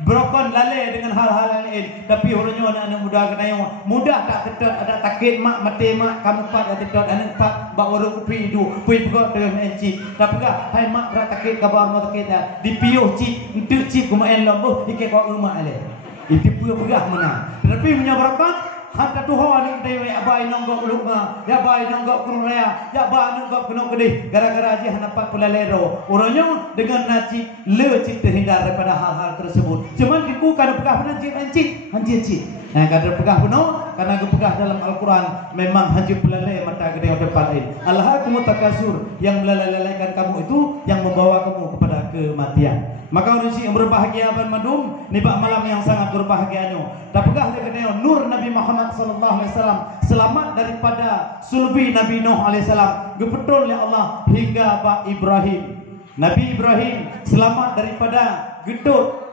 brokon lalai dengan hal-hal yang lain. Tapi orangnya anak-anak muda kena mudah tak tetap ada takit mak mati mak kamu pat ada tetap anak pat bak orang kupi hidup kuih pegot dengan enci tapi kah hai mak rak takit kabar mau takit dah dipiuh cik untuk cik kumain lambuh ikat kau rumah ale itu pun pegah mana tapi menyabarkan Hanta Tuhan ni dewe abai nonggok lukma, ya abai nonggok kunuraya, ya abai nonggok kunuk kedih. Gara-gara aja hanapak pulalero. Orangnya dengan naci lecit terhindar daripada hal-hal tersebut. Cuman diku kada pegah penancik hancit. Kada pegah penuh karena pegah dalam Al-Quran memang hancit pulalai mata kedih depan lain. Alhaakumut takasur yang melalaikan kamu itu yang membawa kamu kepada kematian. Maka orang yang berbahagia ban madum nibak malam yang sangat berbahagianya. Tapgah dia nur Nabi Muhammad sallallahu alaihi wasallam selamat daripada sulbi Nabi Nuh alaihi salam. Gebetul ya Allah hingga Pak Ibrahim. Nabi Ibrahim selamat daripada gedut.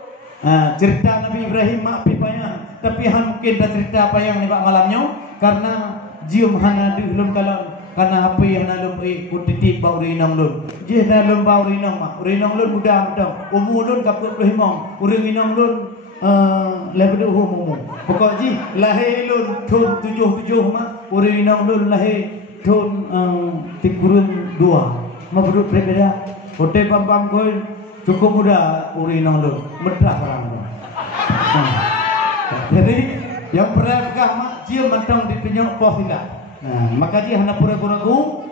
Cerita Nabi Ibrahim mak pipanya tapi han mungkin dah cerita apa yang nibak malamnya karena jium hana belum kalau karena apa yang nalum kutitik bau rinang lun. Je nalum bau rinang mak. Rinang lun mudah. Umur lun kaput lohimong. Urang rinang lun lebedu umur. Pokok ji lahir lun tahun 77 mak. Urang rinang lun lahir tahun 32. Mak berdua berbeda. Hotel pam-pam koi cukup muda urang rinang lun. Medah orang tu. Jadi yang pernah pegah mak dia matang di penyok pos tidak. Maka dia hendak pura-pura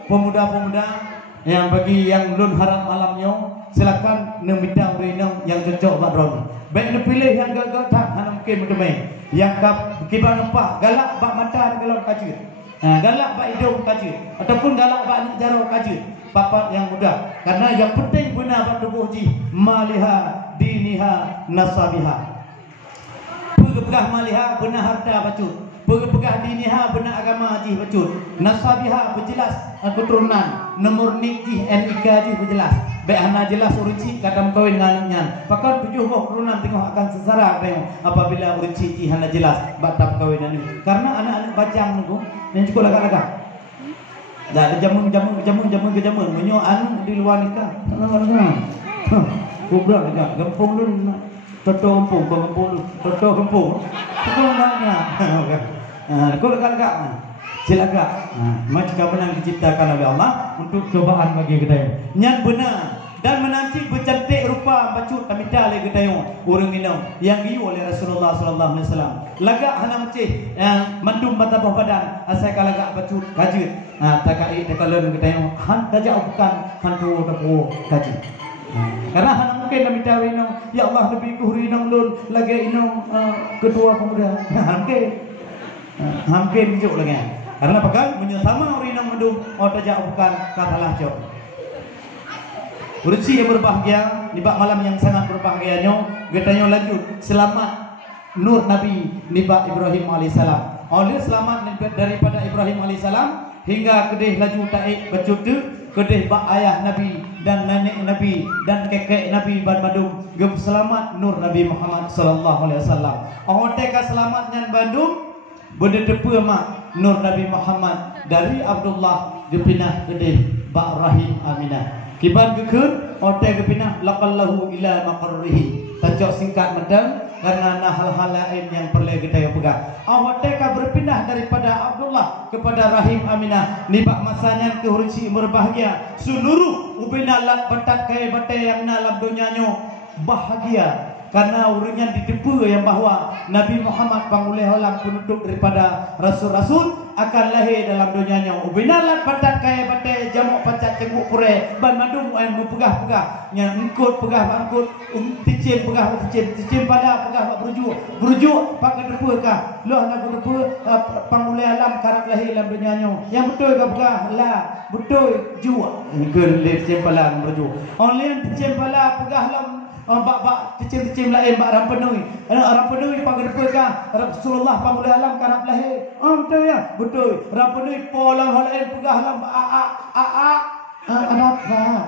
pemuda-pemuda yang bagi yang lun harap malamnya silakan meminta urinang yang cocok bak drone. Baik pilih yang gagal tak hana mungkin macam yang kibar nampak galak bak mata galak kacir. Galak bak hidung kacir ataupun galak bak anak jarau kacir. Bapak yang muda karena yang penting benar bak tubuh ji maliha diniha nasabiha. Pegah maliha benar harta bacut. Pegah diniha benar agama haji becut. Nasabiha berjelas keturunan. Nomor nik ji NIK ji berjelas. Baik hana jelas urinci kadang kawin ngalingnya. Pakan 7 keturunan tengok akan sesara tengok apabila urinci ji hana jelas batap kawinan ini. Karena anak-anak bajang niku yang cukup lagak-lagak. Dah jamun menyoan di luar nikah. Kubrak dekat gempung dun. Toto gempung. Kau agak silagak. Macam kapan diciptakan oleh Allah untuk cobaan bagi kita. Yang benar dan menanti bercantik rupa bacut tamita le kita orang minum yang diu oleh Rasulullah sallallahu alaihi wasallam. Lagak hanam cih mandum mata badan asal kalagak bacut kajut. Takai takalon kita han tajak bukan hantu tapu kajut. Karena hana mungkin kami tahu inang ya Allah lebih kurinang lun lagi inang kedua pemuda hampir hijuk lagi karena pakai menyesama urinang mendung tajak bukan katalah jauh Urusi yang berbahagia, nibak malam yang sangat berbahagianya, getanya lanjut selamat nur Nabi nibak Ibrahim alaihissalam. Oleh selamat daripada Ibrahim alaihissalam hingga kedih laju taik bercuda kedih bak ayah Nabi dan nenek Nabi dan kekek Nabi ban Bandung gem selamat nur Nabi Muhammad sallallahu alaihi wasallam. Awateka selamatnya Bandung berdepu mak nur Nabi Muhammad dari Abdullah dipinah kedih bak Rahim Aminah. Kiban gekun otek kepinah laqallahu ila maqarrihi. Tajok singkat medang karena hal-hal lain yang perlu kita pegang. Awateka berpindah daripada Abdullah kepada Rahim Aminah. Nibak masanya kehurusi berbahagia. Seluruh ubina lat batat kaya batai yang dalam dunianya bahagia. Karena urunnya didepu yang bahawa Nabi Muhammad pangulih orang penduduk daripada rasul-rasul akan lahir dalam dunianya. Ubinalat batat kaya batai jamuk pacat cenguk pure ban madung yang pegah-pegah yang engkut pegah bangkut ticim pegah ticim pada pegah bak berujuk pak kedepu kah loh nak kedepu pangulih alam karap lahir dalam dunianya. Yang betul ke pegah lah betul jua engkut ticim pala berujuk only ticim pala pegah lam bak cicim-cicim lain bak rampenui panggil pegah Rasulullah pangulih alam karap lahir. Betul ya? Betul. Rampenui polang hal lain pegah alam ada apa?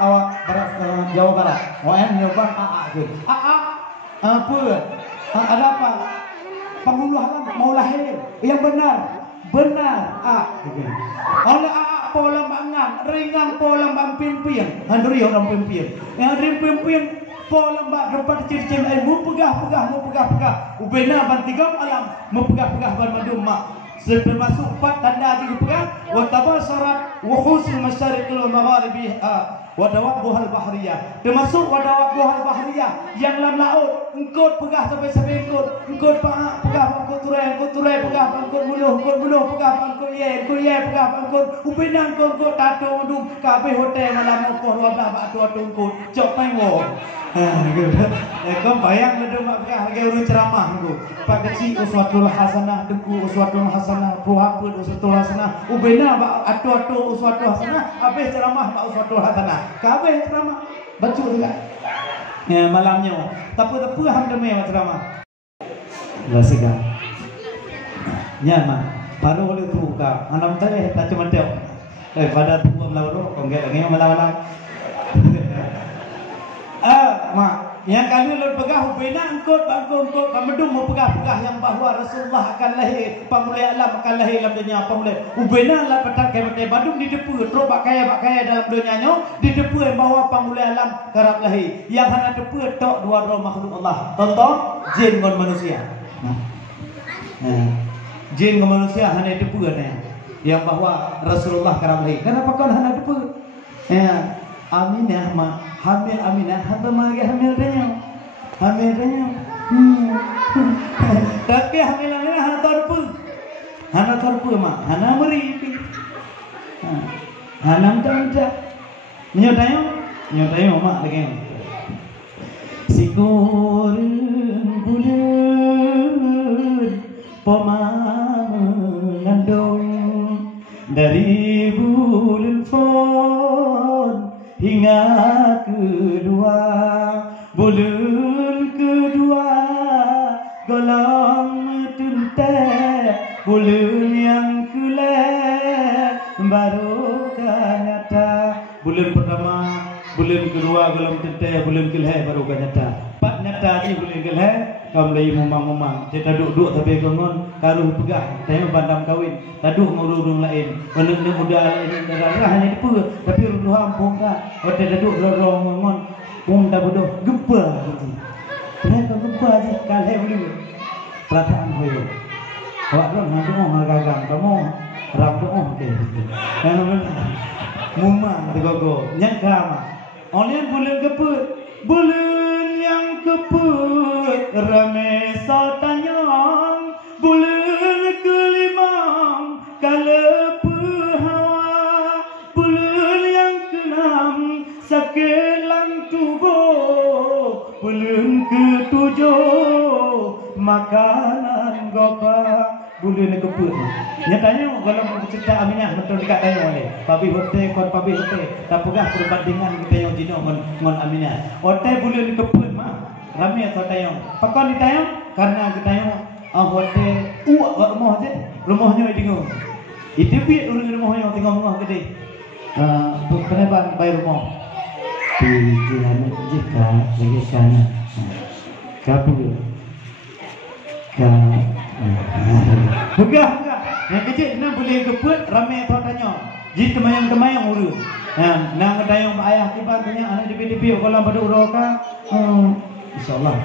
Awak barat Jawa Barat. Nyobang ke. Apa? Ada apa? Pangulih alam mau lahir. Yang benar. Oleh pola bangan, ringan pola bang pimpin. Handuri orang pimpin. Yang ring pimpin pola bang dapat ciri-ciri lain. Mu pegah. Ubena bantigam alam. Mu pegah ban madum mak. Termasuk 4 tanda di pegah. Wa tabasarat wa khusul masyariqil magharibi wa dawabbuhal bahriyah. Termasuk wa dawabbuhal bahriyah yang dalam laut. Engkut pegah sampai engkut pegah engkut turai pegah engkut buluh pegah engkut ye pegah engkut upinang engkut tato dum kabeh hotel malam opo wabah bak tu engkut cok pengwo. Kau bayang ledem mak pegah lagi urun ceramah engkut pak kecil uswatul hasanah dengku uswatul hasanah puhapun uswatul hasanah ubena bak atu uswatul hasanah habis ceramah bak uswatul hasanah kabeh ceramah baca juga. Ya malamnya tapi hamdame ceramah Lasika. Nyama baru boleh tu ka. Anam teh tak cuma teo. Pada tu melawaro konggek lagi malam-malam. Mak, yang kali lu pegah ubina engkut pamedum mau pegah yang bahawa Rasulullah akan lahir, pamulih alam akan lahir dalam dunia pamulih. Ubina lah petak kaya badung di depu, terus bak kaya dalam dunianya di depu yang bahawa pamulih alam karap lahir. Yang hana depu tok dua makhluk Allah. Contoh jin dengan manusia. Jin dengan manusia hanya depu katanya. Yang bahawa Rasulullah karap lahir. Kenapa kau hana depu? Aminah mak hamil Aminah hamba magi hamil dia tapi hamil Aminah hana torpu mak hana meripi hana mta nyotayo mak lagi sikur bulan poma mengandung dari bulan hingga bulan kedua golong tuntai bulan yang kelak baru nyata bulan pertama bulan kedua golong tuntai bulan kelak baru nyata 4 nyata ni bulan kelak kau mulai memang kita duduk tapi kongon karuh pegah tanya bandam kawin taduk ngurung lain meneng muda lain darah hanya dipu tapi runduh ampung ka ote duduk lorong ngon dah bodoh gempa gitu kenapa gempa je kalai boleh perasaan hoyo awak ron hadu oh gagang kamu rambu oh ke kan mumang digogo nyangka mah oleh bulan keput bulan yang keput ramai satanyang bulan kelima kala pehawa bulan yang keenam sakelang tubuh bulan ketujuh makanan gopa bulu ni keput. Nyatanya kalau mau cerita Aminah betul dekat tayo oleh. Pabi hotel kon pabi hotel. Tak pegah perbandingan kita yang jino ngon Aminah. Hotel bulu ni keput mah. Ramai atau tayo. Pakon di tayo karena kita tayo hotel rumah je. Rumahnya tengok. Itu biar rumahnya tengok rumah gede. Kenapa bayar rumah? Tujuan jika lagi sana. Kapu. Begah. Yang kecil nak boleh keput ramai tuan tanya. Ji temayang-temayang urus. Nang dayang ayah tiba tanya anak depi-depi kalau pada uroka. Insyaallah.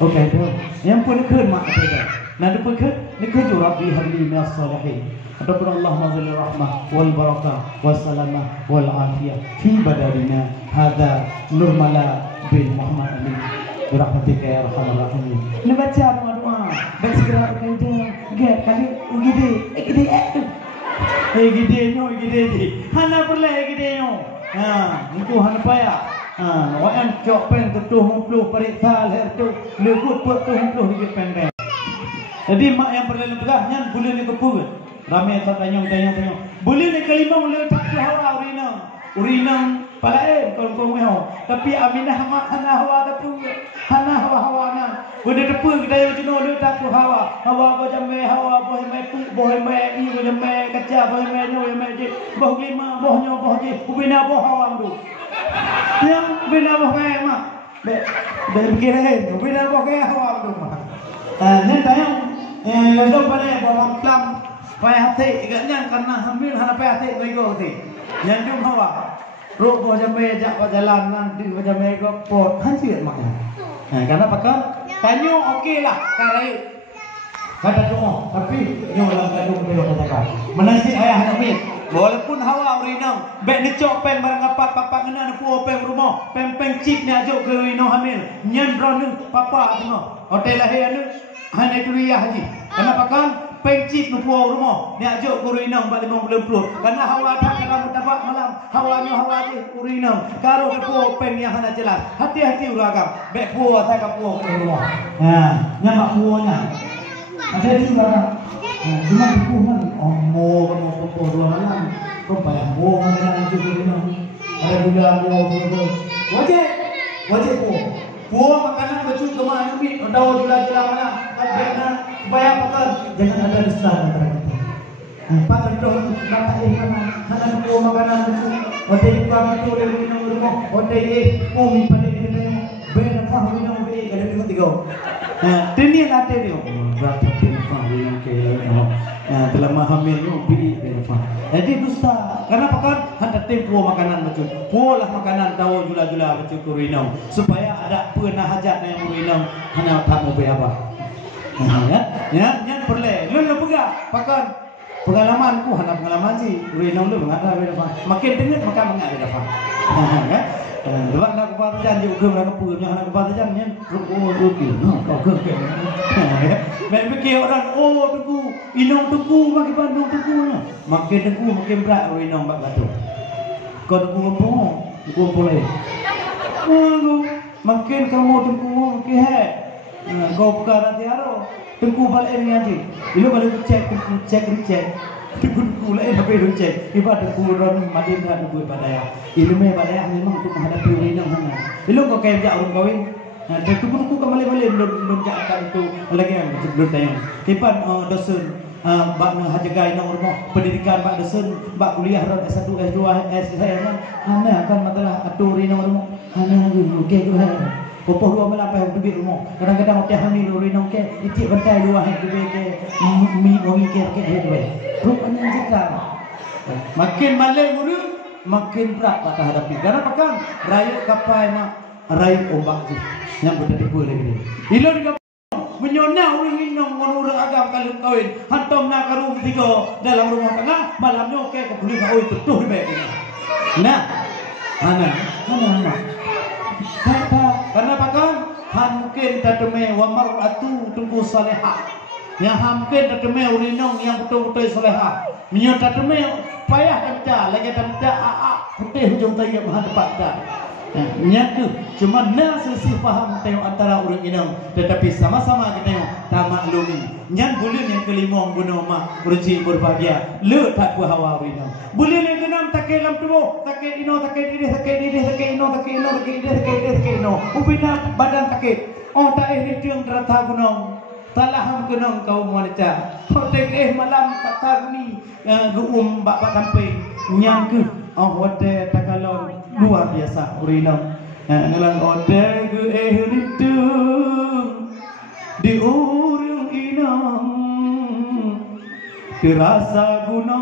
Okey tu. Yang pun keun mak apa dah. Nah depan keun ni keun Rabbi habli minas salihin. Ataupun Allah mazal rahmah wal barakah was salamah wal afiyah fi badalina hadza nurmala bin Muhammad amin. Birahmatika ya arhamar rahimin. Ni baca doa-doa. Baik segera kerja. Get kali gede. Gede tu. Gede ni. Hana perle gede nyo. Engko hana payah. Wan cok pen ketuh 60 periksa leher tu. Lekut put tu 60 ringgit pen kan. Jadi mak yang perle legahnya boleh ni kepul. Ramai tanya. Boleh ni kalimah boleh tak hawa urinam palae kau meh. Tapi Aminah mak hana hawa tu. Hana hawa-hawana. Boleh depu kita yang jenuh dia tak hawa. Hawa apa jamai hawa boh mai pu boh mai ni boh mai kaca boh mai nyo mai je. Boh lima bohnya boh je. Ubina boh hawa tu. Yang ubina boh mai mak. Be begini. Ubina boh kai hawa tu mak. Ni tayang yang pada boh klam payah hati igaknya karena hamil hana payah hati bego hati. Yang jum hawa. Ruk boh jamai jak jalan nanti boh jamai go pot hancur mak. Karena pakar tanya okeylah karai kata doa tapi nyolang gadung belok katakan menasih ayah Nabi walaupun hawa urinam bek necok pen barang apa papa kena pu pen rumah pen cip ni ajuk ke urinam hamil nyen drone papa tengok hotel lahir anu hanya kuliah haji karena pakar pen cip nu pu rumah ni ajuk ke urinam 50 karena hawa tak kena mendapat malam hawanya hawa je urinam karo pu pen yang hana jelas hati-hati uragam bek pu saya ka pu ke rumah nyamak punya ada di sana. Cuma itu kan mau dua malam. Kau bayar mau mana itu ni? Ada juga mau wajib buah makanan baju kemana ni? Tahu juga mana? Jangan bayar pakai. Jangan ada dusta antara kita. Pak contoh kata mana? Hanya buah makanan baju. Wajib buka itu dari rumah. Wajib umi pada kita. Bayar apa? Minum beli kalau itu tiga. Ini ada dia. Berapa pintar yang kaya dalam hamil ni beli berapa. Jadi dusta. Karena pakan hendak tempo makanan macam pola makanan tahu jula-jula macam kurinau supaya ada pernah hajat yang kurinau hanya tak mau apa. Ya perle. Lu pegah pakan pengalamanku hanya pengalaman sih kurinau lu mengada berapa. Makin dengar makan mengada berapa. Lepas nak kepada janji ukur nak punya nak kepada janji rugi. Kau ke. Main fikir orang tunggu inong tunggu makin Bandung tunggu. Makin tunggu makin berat inong bak gaduh. Kau tunggu boleh. Makin kamu tunggu makin kau perkara tiaro. Tunggu balik ni aja. Bila balik cek. Tunggu lain tapi cek. Ibarat tunggu orang madin dah tunggu badaya. Ilmu badaya memang untuk menghadapi urinam sana. Ilmu kau kayak jak orang kawin. Tunggu kembali belum jak itu lagi yang belum tayang. Tipan dosen bak hajagai nang rumah pendidikan bak dosen bak kuliah S1 S2 S3 kan. Hana akan masalah atur urinam rumah. Hana okey tu hai. Popoh dua malam payah duit rumah. Kadang-kadang okey hamil urinam ke icik bantai dua hai duit ke mi wangi ke duit. Rupanya jika makin malai murid makin berat patah hadapi. Karena pakan rayu kapal mak rayu ombak tu yang berada di lagi. Ilon juga menyonah orang minum menurut agam kalau kawin hantam nak karum tiga dalam rumah tengah malamnya okey kau boleh kau betul di baik ini. Nah, mana. Karena pakan mungkin tademe wa mar'atu tunggu salihah. Yang hampir tademe urinong yang betul-betul salihah. Minyak tademe payah kerja lagi tanda putih hujung tayar mahal depan dah. Nyatu cuma na sesi faham tengok antara orang inang, tetapi sama-sama kita tengok tak maklumi. Nyan bulan yang kelima guna mak berci berbahagia. Le tak ku hawa inang. Bulan yang keenam takai lam tubuh, takai ino, takai diri, takai diri, takai ino, takai ino, takai diri, takai diri, takai ino. Upina badan takai. Oh tak tiang terata gunung. Talaham gunung kau wanita. Oh tak malam tak taguni guum bak sampai nyang ke. Oh wate takalon luar biasa urinam ngalang ode ge itu di urang inam terasa guna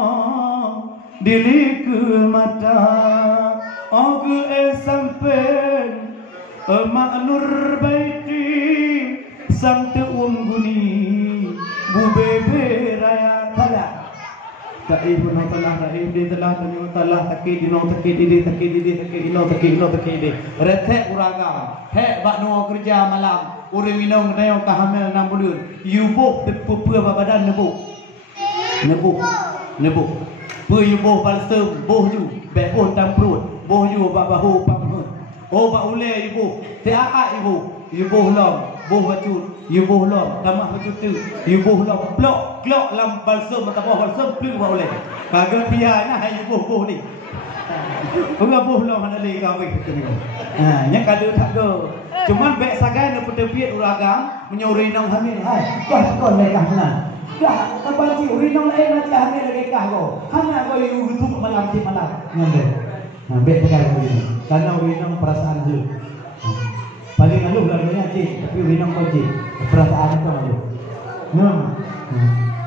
dili ke mata oge sampai mak nur baiti sang teum guni bu bebe raya tala taib no talah taib di talah tanyo talah takid dino takid di takid ino takid di rethe uraga he bak no kerja malam urang minong dayo kahamel 6 bulan yubuh pepua badan nebu pu yubuh balsem boh ju be boh tam perut boh ju bak bahu pam oh bak ule yubuh te a yubuh long boh bacut yubuh long tamah bacut tu yubuh long blok lam balsem matapah balsem plug bak ule kagak pia nah yubuh ni bunga boh long ana le ka wei tu ni nya kadu tak go cuman bek sagai no petepiet uragang menyuri nong hamil hai kau lekah nah dah kapan si urinong lain nak hamil lagi kah go hanya go yu tu malam ngande bek sagai ni karena urinong perasaan tu paling aluh lalunya cik tapi urinong kau cik perasaan kau aluh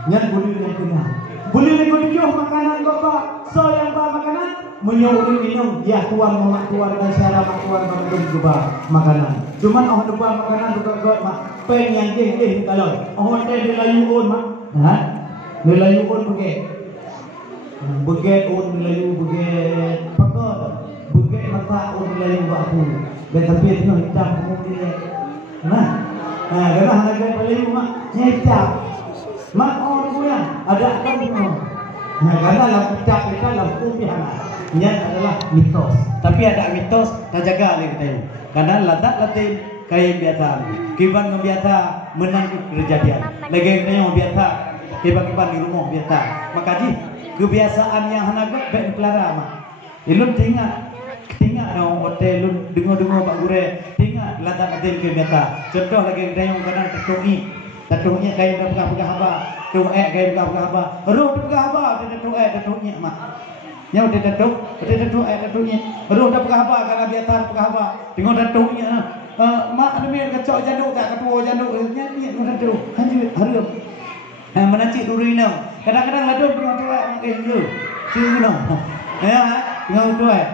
nyan boleh yang kena boleh lego dijual makanan bapak so yang bawa makanan menyuruh minum ya tuan mak tuan dan syara mak tuan mak juga makanan cuman oh lupa makanan juga mak pen yang kalau oh ada Melayu on mak Melayu on beget on Melayu beget pakar beget mata on Melayu baku dan tapi itu hitam kemudian kerana harga Melayu mak hitam mak orang punya ada kan karena dalam kitab kita dalam kupiah ini adalah mitos tapi ada mitos tak jaga oleh kita karena ladak latin kain biasa kiban membiasa menang kejadian lagi kita yang biasa kiban di rumah biasa maka di kebiasaan yang hanaga baik pelara mak ilun tinggal dong hotel ilun dengar pak gure tinggal ladak latin ke biasa contoh lagi kita yang kadang tatuhnya kain pegang apa tu'ek kain pegang apa roh pegang apa dia tatuhnya mak nyau dia tatuhnya roh dah pegang apa kalau biasa pegang apa tengok tatuhnya mak ada mir kacau janduk tak ketua janduk nyanyi tatuh hanjut harum menacik urinam kadang-kadang ladon pegang tu'ek mak cuna ya tengok tu'ek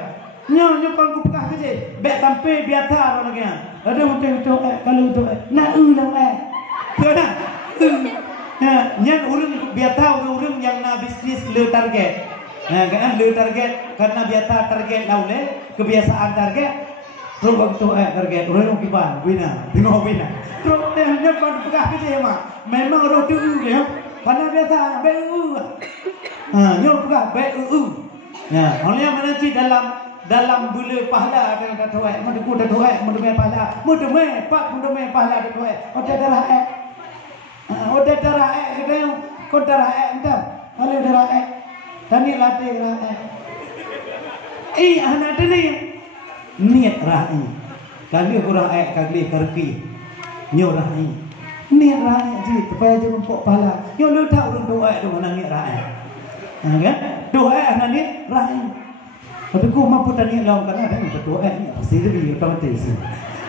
nyau kan ku pegang kerja bek tampe biasa orang lagi ada macam tu'ek kalau tu'ek nak ulang nyan urang biasa urang yang na bisnis le target kan le target karena biasa target laule kebiasaan target terus waktu target urang kiban bina tengok bina terus hanya kon pegah kerja mak memang roh tu ya karena biasa BU nyo pegah BU oleh mana sih dalam bula pahala ada tuai muda tuai muda pahala muda pak muda pahala ada tuai udah darah kita yang kau darah entah kalau darah tani latih darah anak tadi niat rahi kali kurang kali kerki nyo rahi niat rahi je supaya jangan pok pala nyo lu tahu orang doa tu mana niat rahi kan doa anak niat rahi tapi ku mampu tani lawan karena ada yang doa ni pasti lebih otomatis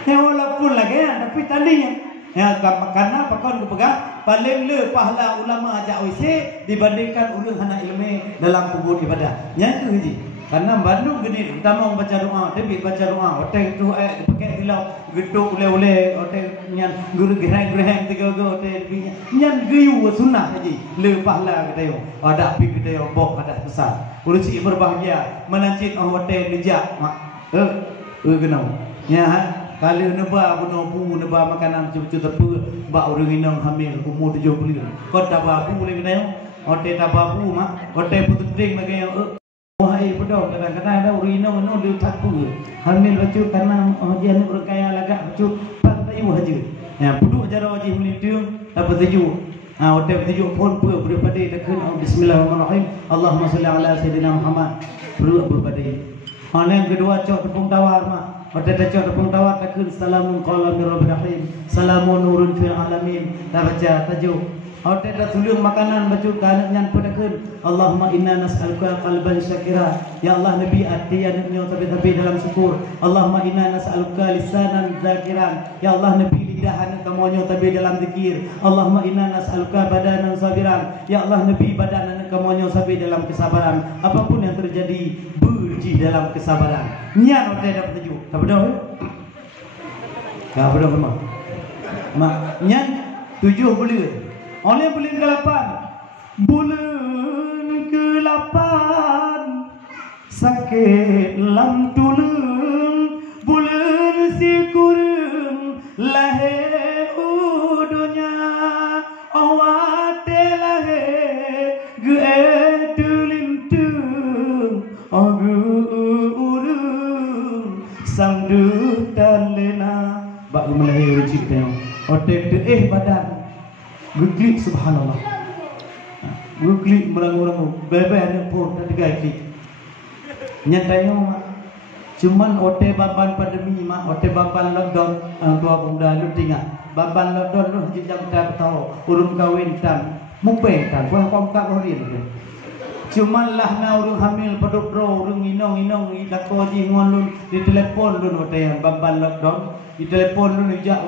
ya walaupun lagi tapi tadinya ya karena pakon kepegang paling le pahala ulama ajak OIC dibandingkan ulun hana ilmu dalam kubur ibadah. Yang itu hiji. Karena Bandung gini utama baca doa, tapi baca doa hotel tu pakai tilau geduk ule-ule hotel nyan guru gerang-gerang tiga hotel nyan geyu sunnah haji le pahala kita yo. Ada api kita yo bok ada besar. Urusi berbahagia menancit hotel dijak mak genau. Ya kalau neba bunuh neba makanan cucu tepu bak orang inang hamil umur 7 bulan. Kau tak babu boleh kena hotel tak babu mak hotel putu ding lagi yang wahai mudah kadang-kadang ada urino no dia tak pu. Hamil baju karena dia ni orang kaya lagak baju pantai aja. Ya, puduk jara wajib melintung apa tuju. Hotel tuju pun berpada dekat bismillahirrahmanirrahim. Allahumma salli ala sayyidina Muhammad. Berpada. Yang kedua cok tepung tawar mak. Hotel cok tepung tawar takun salamun qala mir rabbil rahim. Salamun nurun fil alamin. Dah baca tajuk. Hotel dah tulis makanan baju kanan yang pedakun. Allahumma inna nas'aluka qalban syakira. Ya Allah Nabi ati yang tapi dalam syukur. Allahumma inna nas'aluka lisanan zakiran. Ya Allah Nabi lidah kamu tapi dalam zikir. Allahumma inna nas'aluka badanan sabiran. Ya Allah Nabi badan kamu tapi dalam kesabaran. Apapun yang terjadi berji dalam kesabaran. Niat hotel dapat tujuh. Tak betul? Tak betul semua. Mak niat tujuh boleh. Oleh bulan ke-8 sakit lam tulung bulan si kurung lahir udunya awate lahir ge tulintung agu urung samdutan lena bak melahir cipta otek tu badan Guglik subhanallah. Guglik merangu-rangu. Bebe ada pun tak tiga klik. Nyatanya mak. Cuman ote baban pandemi mak. Ote baban lockdown. Tua bunda lu tinggal. Baban lockdown lu jejak tak tahu. Urung kawin tan. Mupeng tan. Buang komkak horin. Cuman lah na urung hamil paduk bro. Urung inong. Lako ji ngon lu. Di telepon lu ote yang baban lockdown. Di telepon lu jejak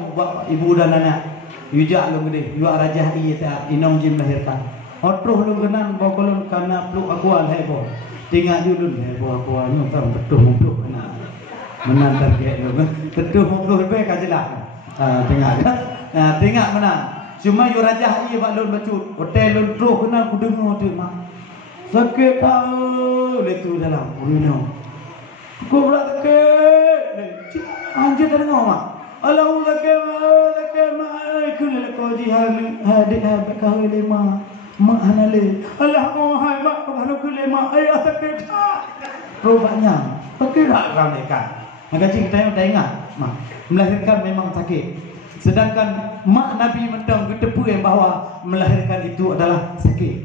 ibu dan anak. Yujak lu gede, yujak rajah iya tak inong jim lahirkan. Otruh lu kenan bokolun karena peluk akual hebo. Tinggal julun hebo akual nu kan betuh mupluk kena. Menan target lu kan. Betuh mupluk lebih kajelah. Tinggal kan. Tinggal menang. Cuma yu rajah iya bak lun bacut. Hotel lun truh kena ku dengar tu mak. Sakit tahu letu dalam urino. Ku berat sakit. Anjir tak dengar mak. Allahu zakir kullu koji hadik bakau lima mak hanale Allahu hai mak bakau lima ayah sakit rupanya sakit tak mereka maka kita yang ingat mak melahirkan memang sakit sedangkan mak Nabi mentang ketepu yang bahawa melahirkan itu adalah sakit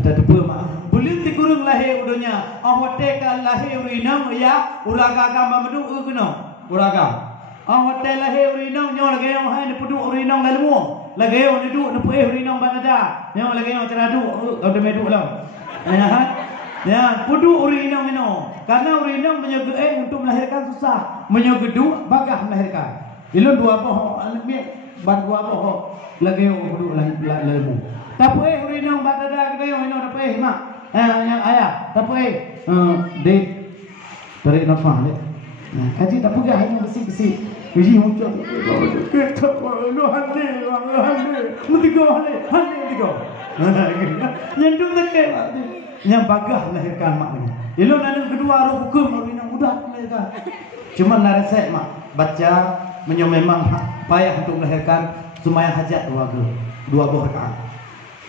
kita tepu mak boleh dikurung lahir udunya awateka lahir urinam ya uraga agama madu kena uraga hotel lahir urinong nyo lagi yang hai nepuduk urinong lalu lagi yang duduk nepuih urinong banada nyo lagi yang ceradu ada meduk lah ya puduk urinong ino karena urinong menyogek untuk melahirkan susah menyogeduk bagah melahirkan ilun dua boh anak ban dua boh lagi yang puduk lalu tapuih urinong banada lagi yang ino nepuih mak yang ayah tapuih dek tarik nafas dek kaji tak pegah hanya besi-besi Biji muncul kita lu hande mesti go hande go nyendung dekat yang bagah melahirkan maknya ilun anak kedua roh hukum orang mudah melahirkan cuma naresek mak baca memang payah untuk melahirkan sembahyang hajat dua rakaat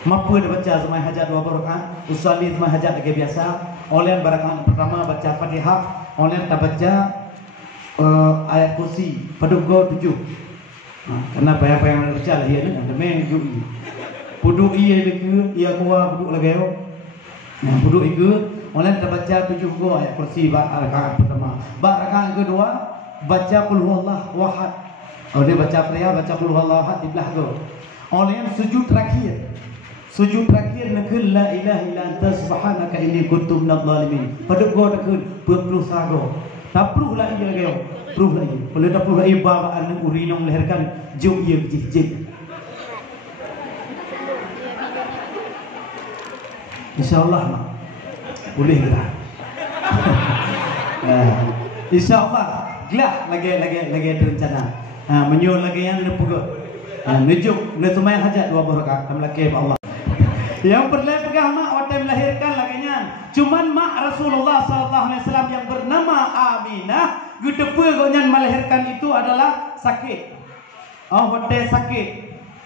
mampu dia baca sembahyang hajat 2 rakaat usolli sembahyang hajat lagi biasa oleh rakaat pertama baca Fatihah oleh tak baca ayat kursi padugo 7 karena bayang-bayang baca lah ia ni ada main jui puduk ia lagi ia kuah puduk lagi puduk itu oleh kita baca 7 ayat kursi rakaat pertama rakaat kedua baca qul huwallahu ahad dia baca Fatihah baca qul huwallahu ahad di belah tu oleh sujud terakhir nakul la ilaha illa anta subhanaka inni kuntu minadh dhalimin padugo nakul 20 sago tak perlu lagi lagi. Perlu lagi. Kalau tak perlu lagi bawaan urinong melahirkan jauh ia jijik. InsyaAllah mak. Boleh tak? InsyaAllah. Gelap lagi ada rencana. Menyuruh lagi yang ada pukul. Nujuk. Nujuk yang hajat 2 rakaat. Kami lagi Allah. Yang perlu pegang mak waktu melahirkan laginya. Cuman mak Rasulullah SAW yang bernama Aminah gedepu gonyan melahirkan itu adalah sakit. Waktu sakit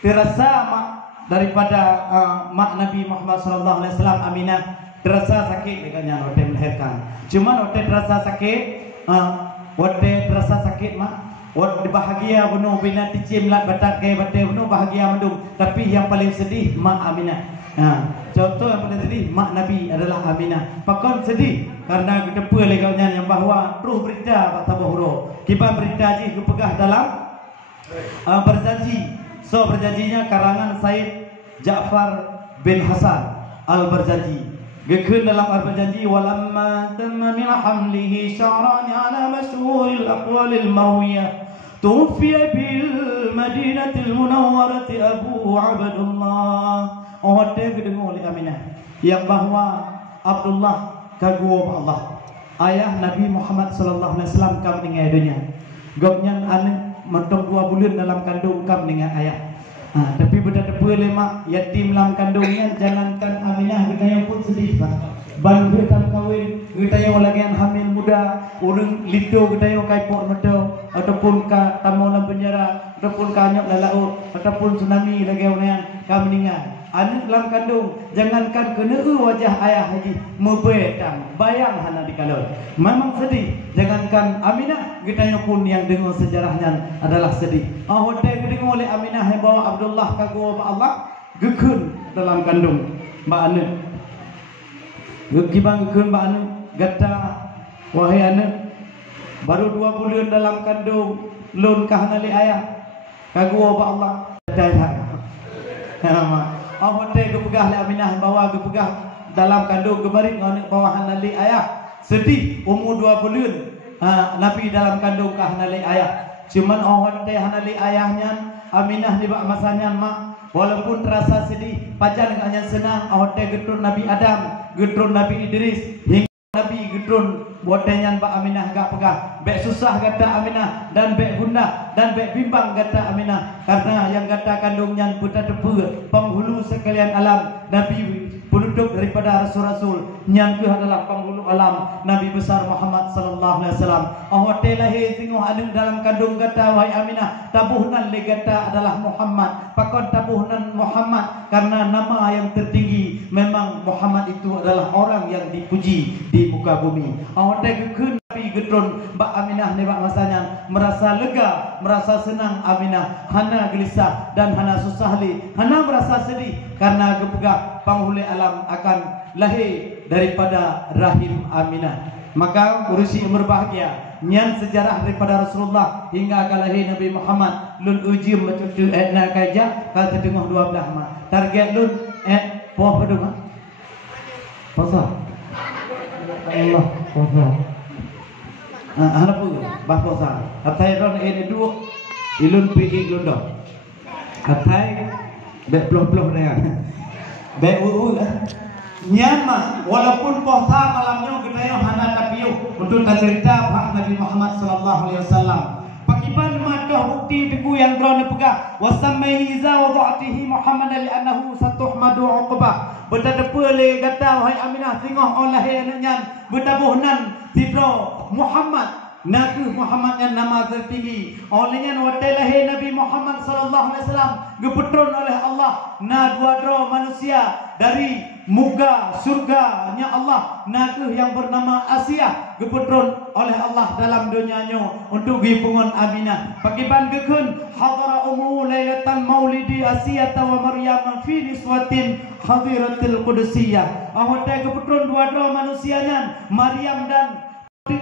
terasa mak daripada mak Nabi Muhammad SAW Aminah terasa sakit dekatnya waktu melahirkan. Cuman waktu terasa sakit, waktu terasa sakit mak, waktu bahagia penuh bila dicim lat batak ke batai penuh bahagia mendung. Tapi yang paling sedih mak Aminah. Contoh yang paling sedih mak Nabi adalah Aminah. Pakon sedih karena kita lekaunya yang bahawa ruh berita pak tabahuro. Kiban berita ji kepegah dalam berjanji. So berjanjinya karangan Said Ja'far bin Hasan Al-Barjanji. Gekun dalam Al-Barjanji walamma tamma min hamlihi sya'ran ala masyhuril aqwalil mawiyah tufiya bil madinatil munawwarati Abu Abdullah. Orang dengar oleh Aminah yang bahawa Abdullah kagum Allah. Ayah Nabi Muhammad sallallahu alaihi wasallam kam meninggal dunia. Gopnya anak mentong 2 bulan dalam kandung kam dengan ayah. Tapi benda depa lemak yatim dalam kandungnya jangankan Aminah kita yang pun sedih pak. Ban kita kahwin kita yang lagi hamil muda urang lido kita yang kai pok medo ataupun ka tamu dalam penjara ataupun kanyok lalau ataupun tsunami lagi orang kam meninggal. Anak dalam kandung jangankan kena wajah ayah haji membetang bayang hana di kalau memang sedih. Jangankan Aminah kita pun yang dengar sejarahnya adalah sedih. Hotel dengar oleh Aminah yang bawa Abdullah kagum Allah gekun dalam kandung mbak ane gekibang gekun mbak ane gata wahai ane baru 2 bulan dalam kandung lun kahanali ayah kagum Allah dah hotel kepegah le Aminah bawa kepegah dalam kandung kemarin ngonek bawahan nali ayah sedih umur 2 bulan Nabi dalam kandung kah nali ayah. Cuman hotel hanali ayahnya Aminah di bak masanya mak walaupun terasa sedih pajan hanya senang hotel getrun Nabi Adam getrun Nabi Idris hingga Nabi getrun botenyan bak Aminah gak pegah bek susah kata Aminah dan bek gundah dan bek bimbang kata Aminah karena yang kata kandungnya putra tepu penghulu sekalian alam Nabi penduduk daripada rasul-rasul yang ke adalah penghulu alam Nabi besar Muhammad sallallahu alaihi wasallam. Hotel lahir tengok ada dalam kandung kata wahai Aminah tabuhnan le kata adalah Muhammad. Pakon tabuhnan Muhammad karena nama yang tertinggi memang Muhammad itu adalah orang yang dipuji di muka bumi. Hotel gekun Nabi gedron Mbak Aminah ni bak masanya merasa lega, merasa senang Aminah, hana gelisah dan hana susah li, hana merasa sedih karena kepegah penghulu alam akan lahir daripada rahim Aminah. Maka urusi umur bahagia nyan sejarah daripada Rasulullah hingga ke lahir Nabi Muhammad lun uji macam tu nak kaja kalau tengah 12 mah target lun poh pedung pasal Allah pasal apa bah pasal atai ron dua ilun pi ilun dah atai bek bloh-bloh dia bek nyama walaupun puasa malamnya kita yang hana tapiu untuk cerita hak Nabi Muhammad sallallahu alaihi wasallam pakiban madah bukti tegu yang drone pegah wasamaihi za wadatihi Muhammad li annahu satuhmadu uqbah berdepa le kata wahai Aminah tengok oleh anaknya bertabuhnan tidro Muhammad Nabi Muhammad yang nama tertinggi olehnya waktu lahir Nabi Muhammad sallallahu alaihi wasallam geputron oleh Allah na dua manusia dari muka surganya Allah nabi yang bernama Asia geputron oleh Allah dalam dunianya untuk gipungan Aminah pakiban gekun hadara umu lailatan maulidi Asia wa Maryam fi niswatin hadiratil qudsiyah awak geputron dua manusianya Maryam dan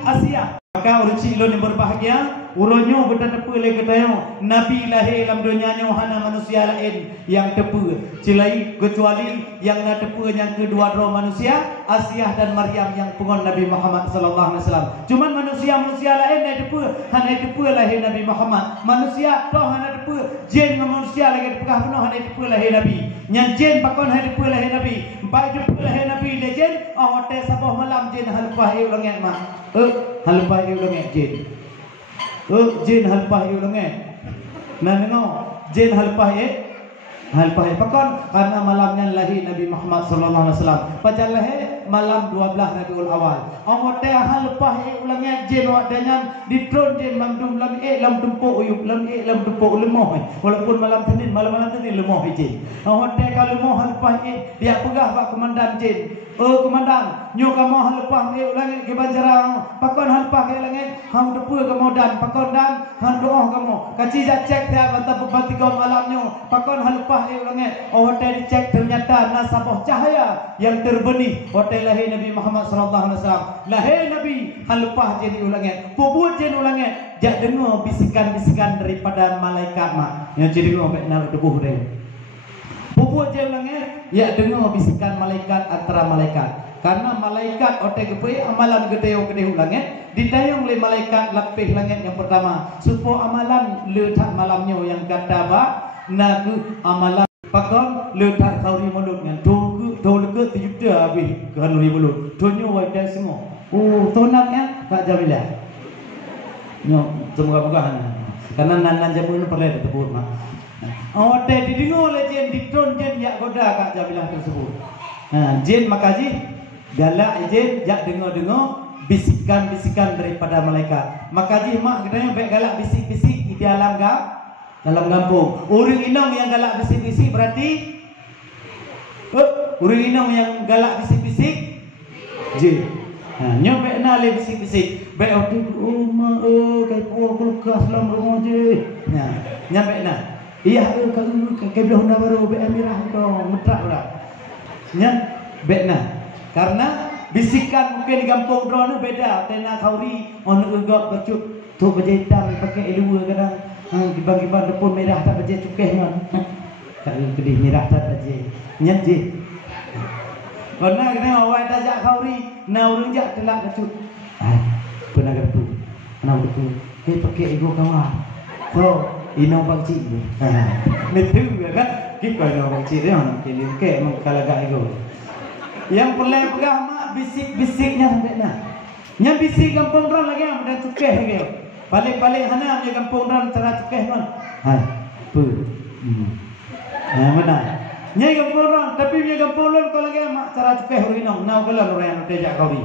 Asia. Maka urusi lo ni berbahagia uronyo bertepu le katayo Nabi lahir dalam dunia nya hana manusia lain yang tepu cilai kecuali yang na tepu yang kedua manusia Asia dan Maryam yang pengon Nabi Muhammad sallallahu alaihi wasallam. Cuman manusia lain na tepu hana tepu lahir Nabi Muhammad. Manusia toh hana tepu jin manusia lagi tepu penuh hana tepu lahir Nabi. Yang jin pakon hana tepu lahir Nabi. Baik tepu lahir Nabi le jin hotel sabah malam jin halpah eu lengat mah. Halpah eu lengat jin. Jin halpah eu lengat. Nah dengar jin halpah pakon karena malamnya lahir Nabi Muhammad sallallahu alaihi wasallam. Pada lahir malam 12 Rabiul Awal. Omote halpah eu lengat jin wadanya di tron jin mamdum lam tumpuk uyuk lam tumpuk lemoh. Walaupun malam Senin lemah jin. Omote kalau lemoh halpah dia pegah pak komandan jin. komandan, nyo kamu hal lepas ke langit ke banjarang, pakon hal lepas ke langit, hang depu kamu dan pakon dan hang doa kamu. Kaci jak cek dia bantah pembatikan malamnya, pakon hal lepas ke langit. Hotel dicek ternyata nasabah cahaya yang terbenih. Hotel lahir Nabi Muhammad sallallahu alaihi wasallam. Lahir Nabi hal lepas jadi ulangit. Puput jadi ulangit. Jak dengar bisikan-bisikan daripada malaikat mak. Yang jadi dengar baik nak debuh dia. Puput je ulangit. Ya dengar bisikan malaikat antara malaikat. Karena malaikat otak kepe amalan gede-gede langit ditayang oleh malaikat lapis langit yang pertama. Supaya amalan letak malamnya yang kata ba nagu amalan pakon letak kauri mulut dengan tu leket juta habis kauri mulut. Tunyo wadah semua. Oh tonaknya Kak Jamila. Nyo semoga-moga karena nan jamu ni perlu disebut mak. Otak didengar oleh jin ditun jin yak goda Kak Jamila tersebut. Jin makasih galak jin jak dengar-dengar bisikan-bisikan daripada malaikat. Makasih mak katanya baik galak bisik-bisik di dalam kampung. Orang inang yang galak bisik-bisik berarti orang inang yang galak bisik-bisik jin. Nyampe nak le bisik-bisik. Baik waktu rumah kai puak kelukas dalam rumah je. Nyampe nak. Iya ke belah honda baru be amirah dong, metrak dah. Nyampe nak. Karena bisikan mungkin di kampung drone beda. Tena kauri on gegak kecut tu berjetam pakai elua kadang. Gibang-gibang depun merah tak baca cukeh kan. Kalau kedih merah tak baca. Nyanji. Karena kena awak tajak kauri, na urang jak telak kecut. Pernah kertu. Ana betul. Pakai ego kawan. So, ino bang cik ni. Betul kan? Kita ino bang cik dia nak pilih ke mengkalagak ego. Yang perlu pegang mak bisik-bisiknya sampai nak. Yang bisik kampung orang lagi ada cukeh lagi. Balik-balik hana punya kampung orang cara cukeh kan. Mana? Nyai kampung orang, tapi punya kampung orang kalau lagi mak cara cukeh orang nau kalau orang yang tejak kau ni.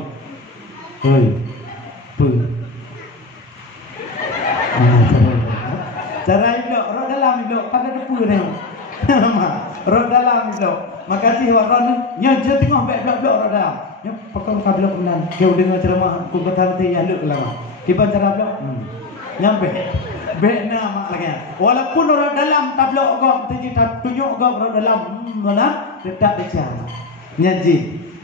Cara ilok, roh dalam ilok, kan ada depu ni. Roh dalam ilok. Makasih orang nya je tengok blok-blok roh dalam. Nya pakon ka blok nan. Kau dengar ceramah ku betal te ya lek lama. Kiban cara blok. Nyampe. Bekna mak lagi. Walaupun orang dalam tablok gok tunjuk gok orang dalam mana tetap bicara. Nyaji.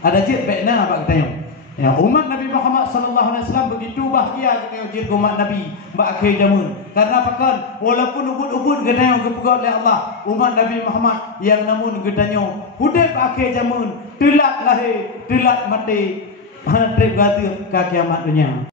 Ada je bekna apa katanya? Ya, umat Nabi Muhammad sallallahu alaihi wasallam begitu bahagia kita ujian umat Nabi mbak akhir zaman. Karena apakah walaupun ubud-ubud gedanya gepegot oleh Allah, umat Nabi Muhammad yang namun gedanya hudud akhir zaman, telat lahir, telat mati, trip gatu ke kiamat dunia.